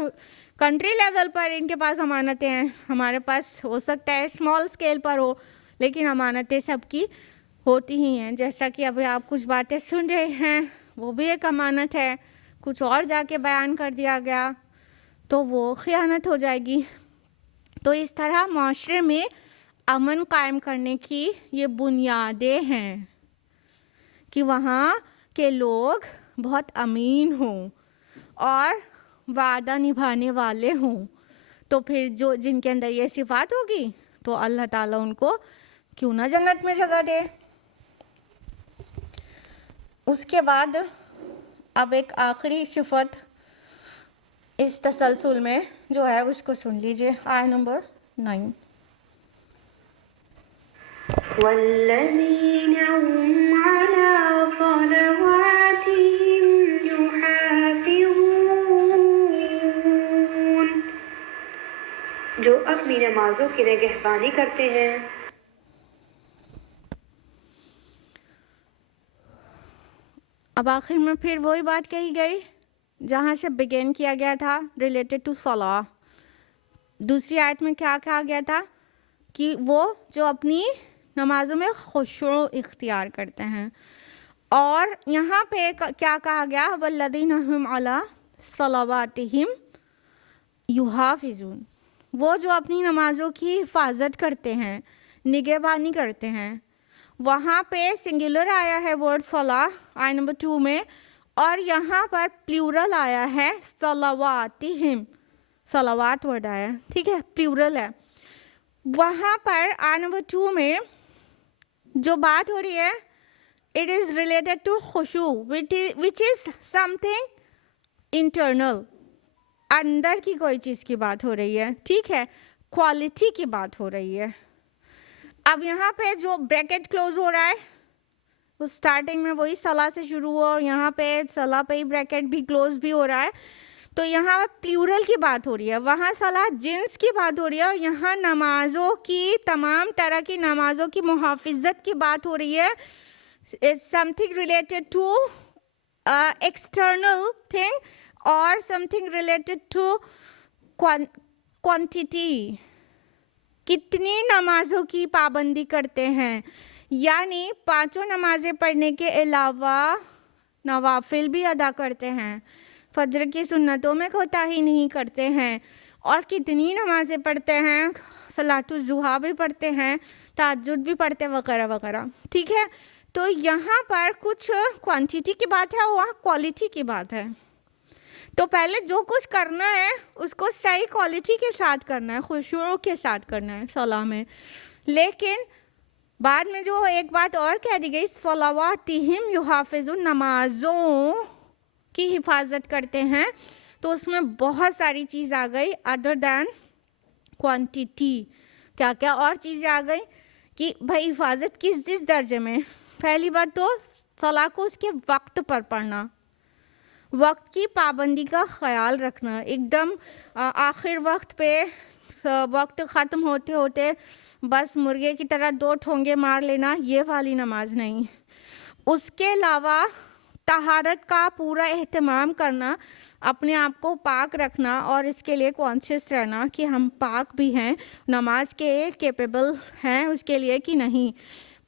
کنٹری لیول پر ان کے پاس امانتیں ہیں. ہمارے پاس ہو سکتا ہے اسمال اسکیل پر ہو لیکن امانتیں سب کی ہوتی ہی ہیں. جیسا کہ ابھی آپ کچھ باتیں سن رہے ہیں وہ بھی ایک امانت ہے. کچھ اور جا کے بیان کر دیا گیا تو وہ خیانت ہو جائے گی. تو اس طرح معاشرے میں امن قائم کرنے کی یہ بنیادیں ہیں کہ وہاں کے لوگ بہت امین ہوں اور وعدہ نبھانے والے ہوں. تو پھر جو جن کے اندر یہ صفات ہوگی تو اللہ تعالیٰ ان کو کیوں نہ جنت میں جگہ دے. اس کے بعد اب ایک آخری صفت اس تسلسل میں جو ہے اس کو سن لیجئے. آیت نمبر 9. والذین هم علی صلواتهم یحافظون. جو اپنی نمازوں کی نگہبانی کرتے ہیں. اب آخر میں پھر وہی بات کہی گئی جہاں سے بگین کیا گیا تھا ریلیٹڈ ٹو صلاح. دوسری آیت میں کیا کہا گیا تھا کہ وہ جو اپنی نمازوں میں خشوع اختیار کرتے ہیں. اور یہاں پہ کیا کہا گیا والذین هم علی صلواتہم یحافظون. وہ جو اپنی نمازوں کی حفاظت کرتے ہیں نگہبانی کرتے ہیں. وہاں پہ سنگولر آیا ہے ورڈ صلاح آیت نمبر 2 میں اور یہاں پر پلیورل آیا ہے صلواتہم. صلوات ورڈ آیا ہے ٹھیک ہے پلیورل ہے. وہاں پر آیت نمبر 2 میں جو بات ہو رہی ہے it is related to خشوع which is something internal. اندر کی کوئی چیز کی بات ہو رہی ہے ٹھیک ہے کوالٹی کی بات ہو رہی ہے. اب یہاں پہ جو بریکٹ کلوز ہو رہا ہے وہ سٹارٹنگ میں وہی صلاح سے شروع ہوا اور یہاں پہ صلاح پہ ہی بریکٹ بھی کلوز بھی ہو رہا ہے. تو یہاں پلیورل کی بات ہو رہی ہے وہاں صلاح جنس کی بات ہو رہی ہے اور یہاں نمازوں کی تمام طرح کی نمازوں کی محافظت کی بات ہو رہی ہے. It's something related to external thing or something related to quantity. کتنی نمازوں کی پابندی کرتے ہیں یعنی 5 نمازیں پڑھنے کے علاوہ نوافل بھی ادا کرتے ہیں. فجر کی سنتوں میں کوتاہی نہیں کرتے ہیں اور کتنی نمازیں پڑھتے ہیں صلاۃ الضحیٰ بھی پڑھتے ہیں تہجد بھی پڑھتے وغیرہ وغیرہ ٹھیک ہے. تو یہاں پر کچھ کوانٹیٹی کی بات ہے وہاں کوالٹی کی بات ہے. تو پہلے جو کچھ کرنا ہے اس کو صحیح کوالٹی کے ساتھ کرنا ہے خشوع کے ساتھ کرنا ہے صلاح میں. لیکن بعد میں جو ایک بات اور کہہ دی گئی صلواتہم یحافظون نمازوں کی حفاظت کرتے ہیں تو اس میں بہت ساری چیز آ گئی ادر دین کوانٹیٹی. کیا کیا اور چیزیں آ گئی کہ بھائی حفاظت کس درجے میں. پہلی بات تو صلاح کو اس کے وقت پر پڑھنا وقت کی پابندی کا خیال رکھنا. ایک دم آخر وقت پہ وقت ختم ہوتے ہوتے بس مرغے کی طرح 2 ٹھونگے مار لینا یہ والی نماز نہیں. اس کے علاوہ طہارت کا پورا اہتمام کرنا، اپنے آپ کو پاک رکھنا اور اس کے لیے کانشیس رہنا کہ ہم پاک بھی ہیں، نماز کے کیپیبل ہیں اس کے لیے کہ نہیں،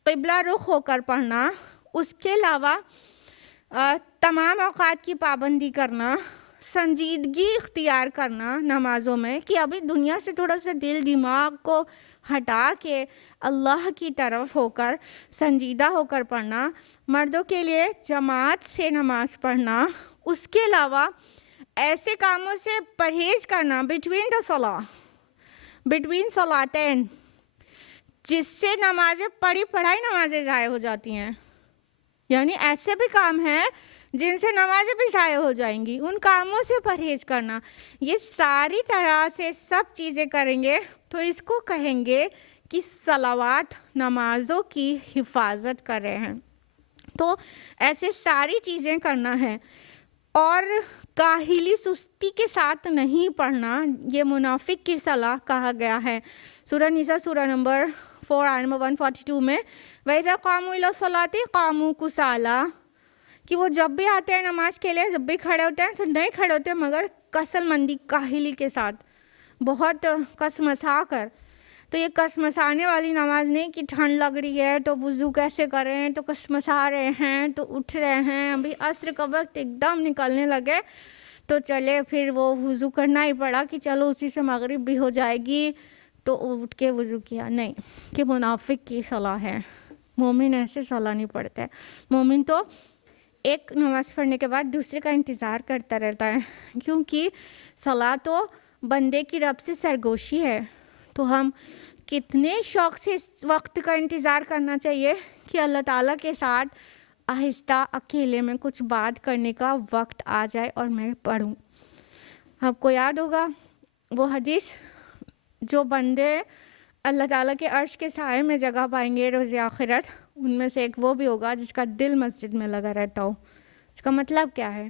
قبلہ رخ ہو کر پڑھنا، اس کے علاوہ تمام اوقات کی پابندی کرنا، سنجیدگی اختیار کرنا نمازوں میں کہ ابھی دنیا سے تھوڑا سا دل دماغ کو ہٹا کے اللہ کی طرف ہو کر سنجیدہ ہو کر پڑھنا، مردوں کے لیے جماعت سے نماز پڑھنا، اس کے علاوہ ایسے کاموں سے پرہیز کرنا بٹوین صلاتین جس سے نمازیں پڑھائی نمازیں ضائع ہو جاتی ہیں، یعنی ایسے بھی کام ہیں جن سے نمازیں بھی ضائع ہو جائیں گی، ان کاموں سے پرہیز کرنا، یہ ساری طرح سے سب چیزیں کریں گے تو اس کو کہیں گے کہ صلوات نمازوں کی حفاظت کر رہے ہیں۔ تو ایسے ساری چیزیں کرنا ہے اور کاہلی سستی کے ساتھ نہیں پڑھنا، یہ منافق کی صلاح کہا گیا ہے۔ سورہ نساء سورہ نمبر 4 آیت نمبر 142 میں وَإِذَا قَامُوا إِلَى الصَّلَاةِ قَامُوا كُسَالَىٰ، کہ وہ جب بھی آتے ہیں نماز کے لیے، جب بھی کھڑے ہوتے ہیں تو نہیں کھڑے ہوتے مگر کسل مندی، کاہلی کے ساتھ، بہت کسمسا کر۔ تو یہ کسمسانے والی نماز نہیں کہ ٹھنڈ لگ رہی ہے تو وضو کیسے کریں، تو کسمسا رہے ہیں تو اٹھ رہے ہیں، ابھی عصر کا وقت ایک دم نکلنے لگے تو چلے پھر وہ وضو کرنا ہی پڑا کہ چلو اسی سے مغرب بھی ہو جائے گی تو اٹھ کے وضو کیا، نہیں، کہ منافق کی صلاح ہے۔ مومن ایسے صلاح نہیں پڑھتا ہے، مومن تو ایک نماز پڑھنے کے بعد دوسرے کا انتظار کرتا رہتا ہے، کیونکہ صلاح تو بندے کی رب سے سرگوشی ہے، تو ہم کتنے شوق سے اس وقت کا انتظار کرنا چاہیے کہ اللہ تعالیٰ کے ساتھ آہستہ اکیلے میں کچھ بات کرنے کا وقت آ جائے اور میں پڑھوں۔ آپ کو یاد ہوگا وہ حدیث، جو بندے اللہ تعالیٰ کے عرش کے سائے میں جگہ پائیں گے روز آخرت، ان میں سے ایک وہ بھی ہوگا جس کا دل مسجد میں لگا رہتا ہو۔ اس کا مطلب کیا ہے؟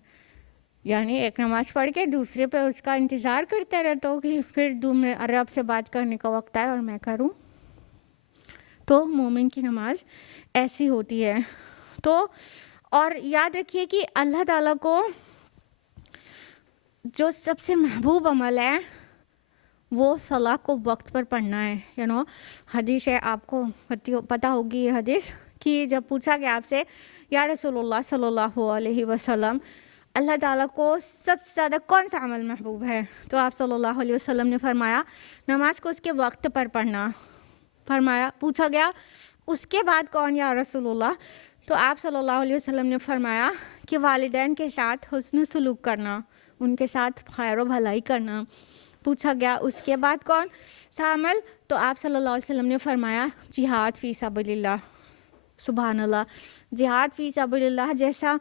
یعنی ایک نماز پڑھ کے دوسرے پہ اس کا انتظار کرتے رہتا ہو کہ پھر میں رب سے بات کرنے کا وقت آئے اور میں کروں۔ تو مومن کی نماز ایسی ہوتی ہے۔ تو اور یاد رکھیے کہ اللہ تعالیٰ کو جو سب سے محبوب عمل ہے وہ صلاح کو وقت پر پڑھنا ہے۔ حدیث ہے، آپ کو پتہ ہوگی یہ حدیث، کہ جب پوچھا گیا آپ سے یا رسول اللہ صلی اللہ علیہ وسلم اللہ تعالیٰ کو سب سے زیادہ کون سا عمل محبوب ہے، تو آپ صلی اللہ علیہ وسلم نے فرمایا نماز کو اس کے وقت پر پڑھنا۔ پوچھا گیا اس کے بعد کون یا رسول اللہ، تو آپ صلی اللہ علیہ وسلم نے فرمایا کہ والدین کے ساتھ حسن سلوک کرنا، ان کے ساتھ خیر و بھلائی کرنا۔ پوچھا گیا اس کے بعد کون سا عمل، تو آپ صلی اللہ علیہ وسلم نے فرمایا جہاد فی سبیل اللہ۔ سبحان اللہ، جہاد فی سبیل اللہ جیسا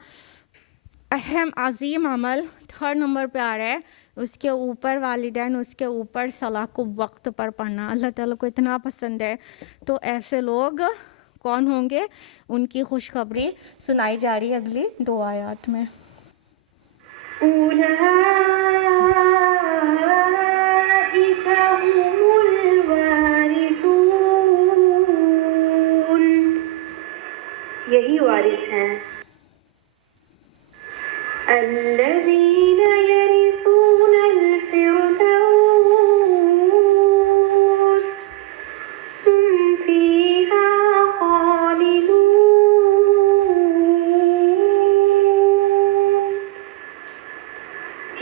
اہم عظیم عمل 3rd نمبر پہ آ رہا ہے، اس کے اوپر والدین، اس کے اوپر صلاح کو وقت پر پڑھنا اللہ تعالیٰ کو اتنا پسند ہے۔ تو ایسے لوگ کون ہوں گے، ان کی خوشخبری سنائی جا رہی ہے اگلی 2 آیات میں۔ یہی وارث ہیں الذین یرثون الفردوس ہم فیہا خالدون،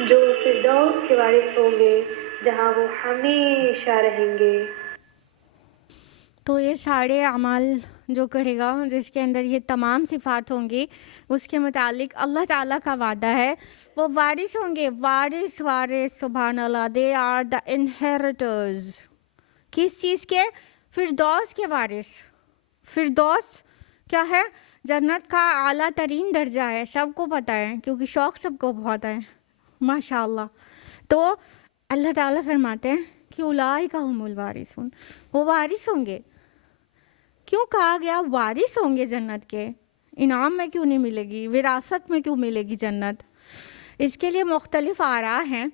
جو فردوس کے وارث ہوں گے جہاں وہ ہمیشہ رہیں گے۔ تو یہ سارے اعمال جو کرے گا جس کے اندر یہ تمام صفات ہوں گی، اس کے متعلق اللہ تعالیٰ کا وعدہ ہے وہ وارث ہوں گے، وارث سبحان اللہ، دے آر دا انہیریٹرز۔ کس چیز کے؟ فردوس کے وارث۔ فردوس کیا ہے؟ جنت کا اعلیٰ ترین درجہ ہے، سب کو پتہ ہے کیونکہ شوق سب کو بہت ہے ماشاء اللہ۔ تو اللہ تعالیٰ فرماتے ہیں کہ اولئک ھم الوارثون، وہ وارث ہوں گے۔ کیوں کہا گیا وارث ہوں گے جنت کے؟ انعام میں کیوں نہیں ملے گی، وراثت میں کیوں ملے گی جنت؟ اس کے لیے مختلف آراء ہیں۔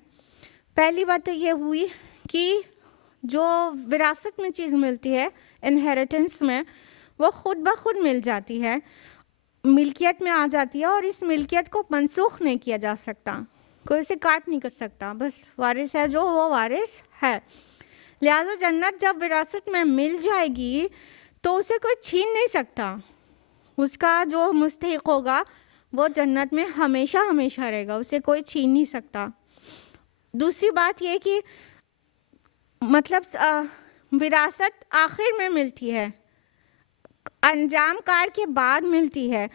پہلی بات تو یہ ہوئی کہ جو وراثت میں چیز ملتی ہے، انہیریٹنس میں، وہ خود بخود مل جاتی ہے، ملکیت میں آ جاتی ہے اور اس ملکیت کو منسوخ نہیں کیا جا سکتا، کوئی اسے کاٹ نہیں کر سکتا، بس وارث ہے جو وہ وارث ہے۔ لہٰذا جنت جب وراثت میں مل جائے گی تو اسے کوئی چھین نہیں سکتا، اس کا جو مستحق ہوگا وہ جنت میں ہمیشہ ہمیشہ رہے گا، اسے کوئی چھین نہیں سکتا۔ دوسری بات یہ کہ مطلب وراثت آخر میں ملتی ہے، انجام کار کے بعد ملتی ہے،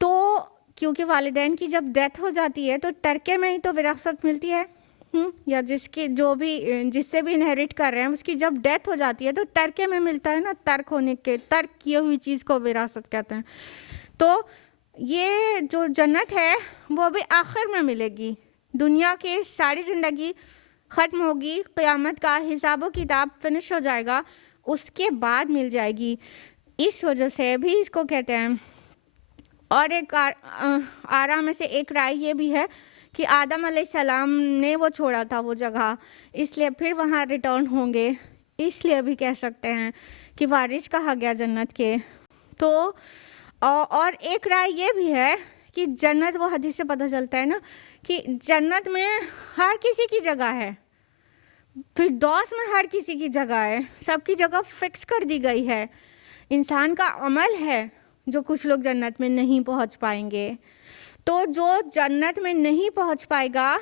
تو کیونکہ والدین کی جب ڈیتھ ہو جاتی ہے تو ترکے میں ہی تو وراثت ملتی ہے، یا جس سے بھی انہیریٹ کر رہے ہیں اس کی جب ڈیتھ ہو جاتی ہے تو ترکے میں ملتا ہے نا، ترک کی ہوئی چیز کو وراثت کہتے ہیں۔ تو یہ جو جنت ہے وہ بھی آخر میں ملے گی، دنیا کی ساری زندگی ختم ہوگی، قیامت کا حساب و کتاب فنش ہو جائے گا، اس کے بعد مل جائے گی، اس وجہ سے بھی اس کو کہتے ہیں۔ اور ایک آرا میں سے ایک رائے یہ بھی ہے کہ آدم علیہ السلام نے وہ چھوڑا تھا وہ جگہ، اس لیے پھر وہاں ریٹرن ہوں گے، اس لیے بھی کہہ سکتے ہیں کہ وارث کہا گیا جنت کے۔ تو اور ایک رائے یہ بھی ہے کہ جنت، وہ حدیث سے پتہ چلتا ہے نا کہ جنت میں ہر کسی کی جگہ ہے، فردوس میں ہر کسی کی جگہ ہے، سب کی جگہ فکس کر دی گئی ہے۔ انسان کا عمل ہے جو کچھ لوگ جنت میں نہیں پہنچ پائیں گے، تو جو جنت میں نہیں پہنچ پائے گا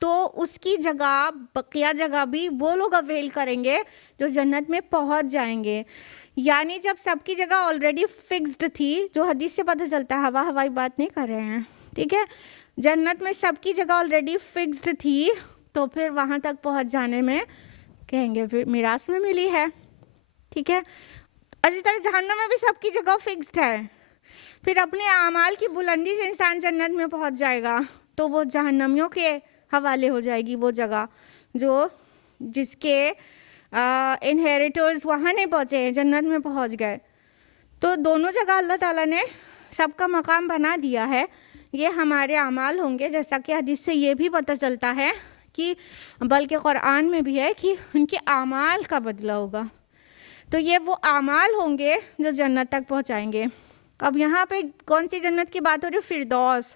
تو اس کی جگہ، بقیہ جگہ بھی وہ لوگ اویل کریں گے جو جنت میں پہنچ جائیں گے۔ یعنی جب سب کی جگہ آلریڈی فکسڈ تھی، جو حدیث سے پتہ چلتا ہے، ہوائی بات نہیں کر رہے ہیں، ٹھیک ہے، جنت میں سب کی جگہ آلریڈی فکسڈ تھی، تو پھر وہاں تک پہنچ جانے میں کہیں گے پھر میراث میں ملی ہے، ٹھیک ہے۔ اسی طرح جہنم میں بھی سب کی جگہ فکسڈ ہے، پھر اپنے اعمال کی بلندی سے انسان جنت میں پہنچ جائے گا تو وہ جہنمیوں کے حوالے ہو جائے گی وہ جگہ، جس کے انہیریٹرز وہاں نہیں پہنچے، جنت میں پہنچ گئے۔ تو دونوں جگہ اللہ تعالیٰ نے سب کا مقام بنا دیا ہے، یہ ہمارے اعمال ہوں گے، جیسا کہ حدیث سے یہ بھی پتہ چلتا ہے کہ بلکہ قرآن میں بھی ہے کہ ان کے اعمال کا بدلہ ہوگا، تو یہ وہ اعمال ہوں گے جو جنت تک پہنچائیں گے۔ اب یہاں پہ کون سی جنت کی بات ہو رہی ہے؟ فردوس۔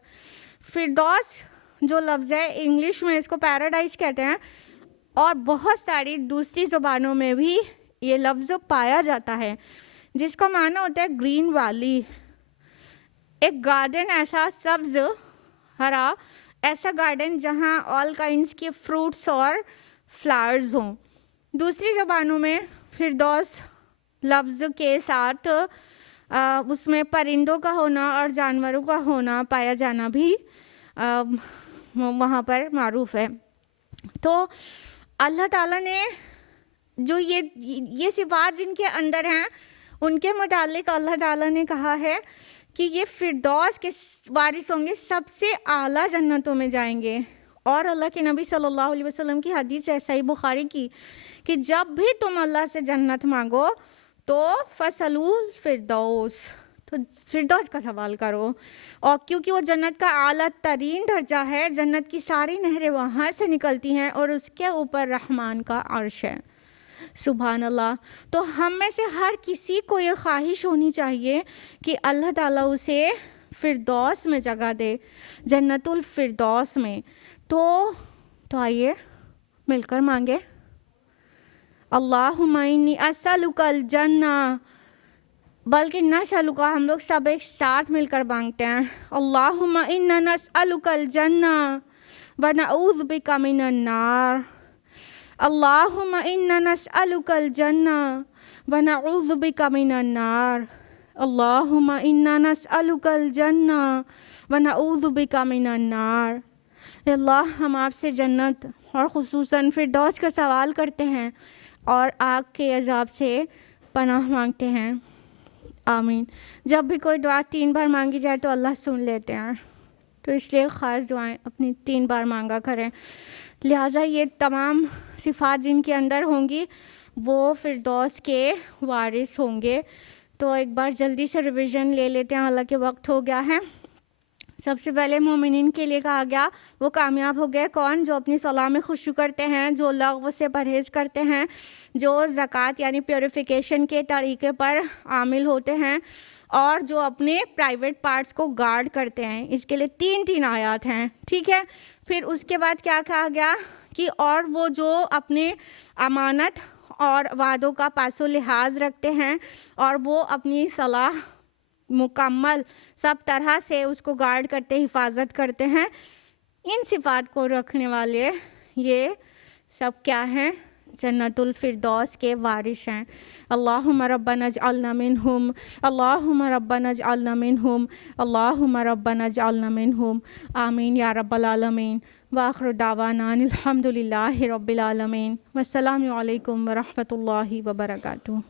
فردوس جو لفظ ہے انگلش میں اس کو پیراڈائز کہتے ہیں، اور بہت ساری دوسری زبانوں میں بھی یہ لفظ پایا جاتا ہے، جس کا معنی ہوتا ہے گرین ویلی، ایک گارڈن، ایسا سبز ہرا ایسا گارڈن جہاں آل کائنڈس کے فروٹس اور فلاورز ہوں۔ دوسری زبانوں میں فردوس لفظ کے ساتھ اس میں پرندوں کا ہونا اور جانوروں کا ہونا، پایا جانا بھی وہاں پر معروف ہے۔ تو اللہ تعالیٰ نے جو یہ صفات جن کے اندر ہیں ان کے متعلق اللہ تعالیٰ نے کہا ہے کہ یہ فردوس کے وارث ہوں گے، سب سے اعلیٰ جنتوں میں جائیں گے۔ اور اللہ کے نبی صلی اللہ علیہ وسلم کی حدیث ہے صحیح بخاری کی کہ جب بھی تم اللہ سے جنت مانگو تو فَاسْأَلُوا الْفِرْدَوْسَ، تو فردوس کا سوال کرو، اور کیونکہ وہ جنت کا اعلیٰ ترین درجہ ہے، جنت کی ساری نہریں وہاں سے نکلتی ہیں اور اس کے اوپر رحمان کا عرش ہے، سبحان اللہ۔ تو ہم میں سے ہر کسی کو یہ خواہش ہونی چاہیے کہ اللہ تعالیٰ اسے فردوس میں جگہ دے، جنت الفردوس میں۔ تو آئیے مل کر مانگے، اللہم انی اسألک الجنہ، بلکہ نسألک، ہم لوگ سب ایک ساتھ مل کر مانگتے ہیں، اللہم انا نسألک الجنہ ونعوذ بک من النار، اللہم انا نسألک الجنہ ونعوذ بک من النار، اللہم انا نسألک الجنہ ونعوذ بک من النار۔ اللہ ہم آپ سے جنت اور خصوصاً فردوس کا سوال کرتے ہیں اور آگ کے عذاب سے پناہ مانگتے ہیں، آمین۔ جب بھی کوئی دعا 3 بار مانگی جائے تو اللہ سن لیتے ہیں، تو اس لیے خاص دعائیں اپنی 3 بار مانگا کریں۔ لہٰذا یہ تمام صفات جن کے اندر ہوں گی وہ فردوس کے وارث ہوں گے۔ تو ایک بار جلدی سے ریویژن لے لیتے ہیں، حالانکہ وقت ہو گیا ہے۔ سب سے پہلے مومنین کے لیے کہا گیا وہ کامیاب ہو گئے کون؟ جو اپنی صلاح میں خشوع کرتے ہیں، جو لغو سے پرہیز کرتے ہیں، جو زکوٰۃ یعنی پیوریفیکیشن کے طریقے پر عامل ہوتے ہیں، اور جو اپنے پرائیویٹ پارٹس کو گارڈ کرتے ہیں. اس کے لیے 3 آیات ہیں. ٹھیک ہے. پھر اس کے بعد کیا کہا گیا کہ اور وہ جو اپنے امانت اور وعدوں کا پاس و لحاظ رکھتے ہیں اور وہ اپنی صلاح مکمل سب طرح سے اس کو گارڈ کرتے حفاظت کرتے ہیں, ان صفات کو رکھنے والے یہ سب کیا ہیں؟ جنت الفردوس کے وارث ہیں. اللہم ربنا اجعلنا منہم, اللہم ربنا اجعلنا منہم, اللہم ربنا اجعلنا منہم. آمین یا رب العالمین. وآخر دعوانا الحمدللہ رب العالمین. والسلام علیکم ورحمۃ اللہ وبرکاتہ.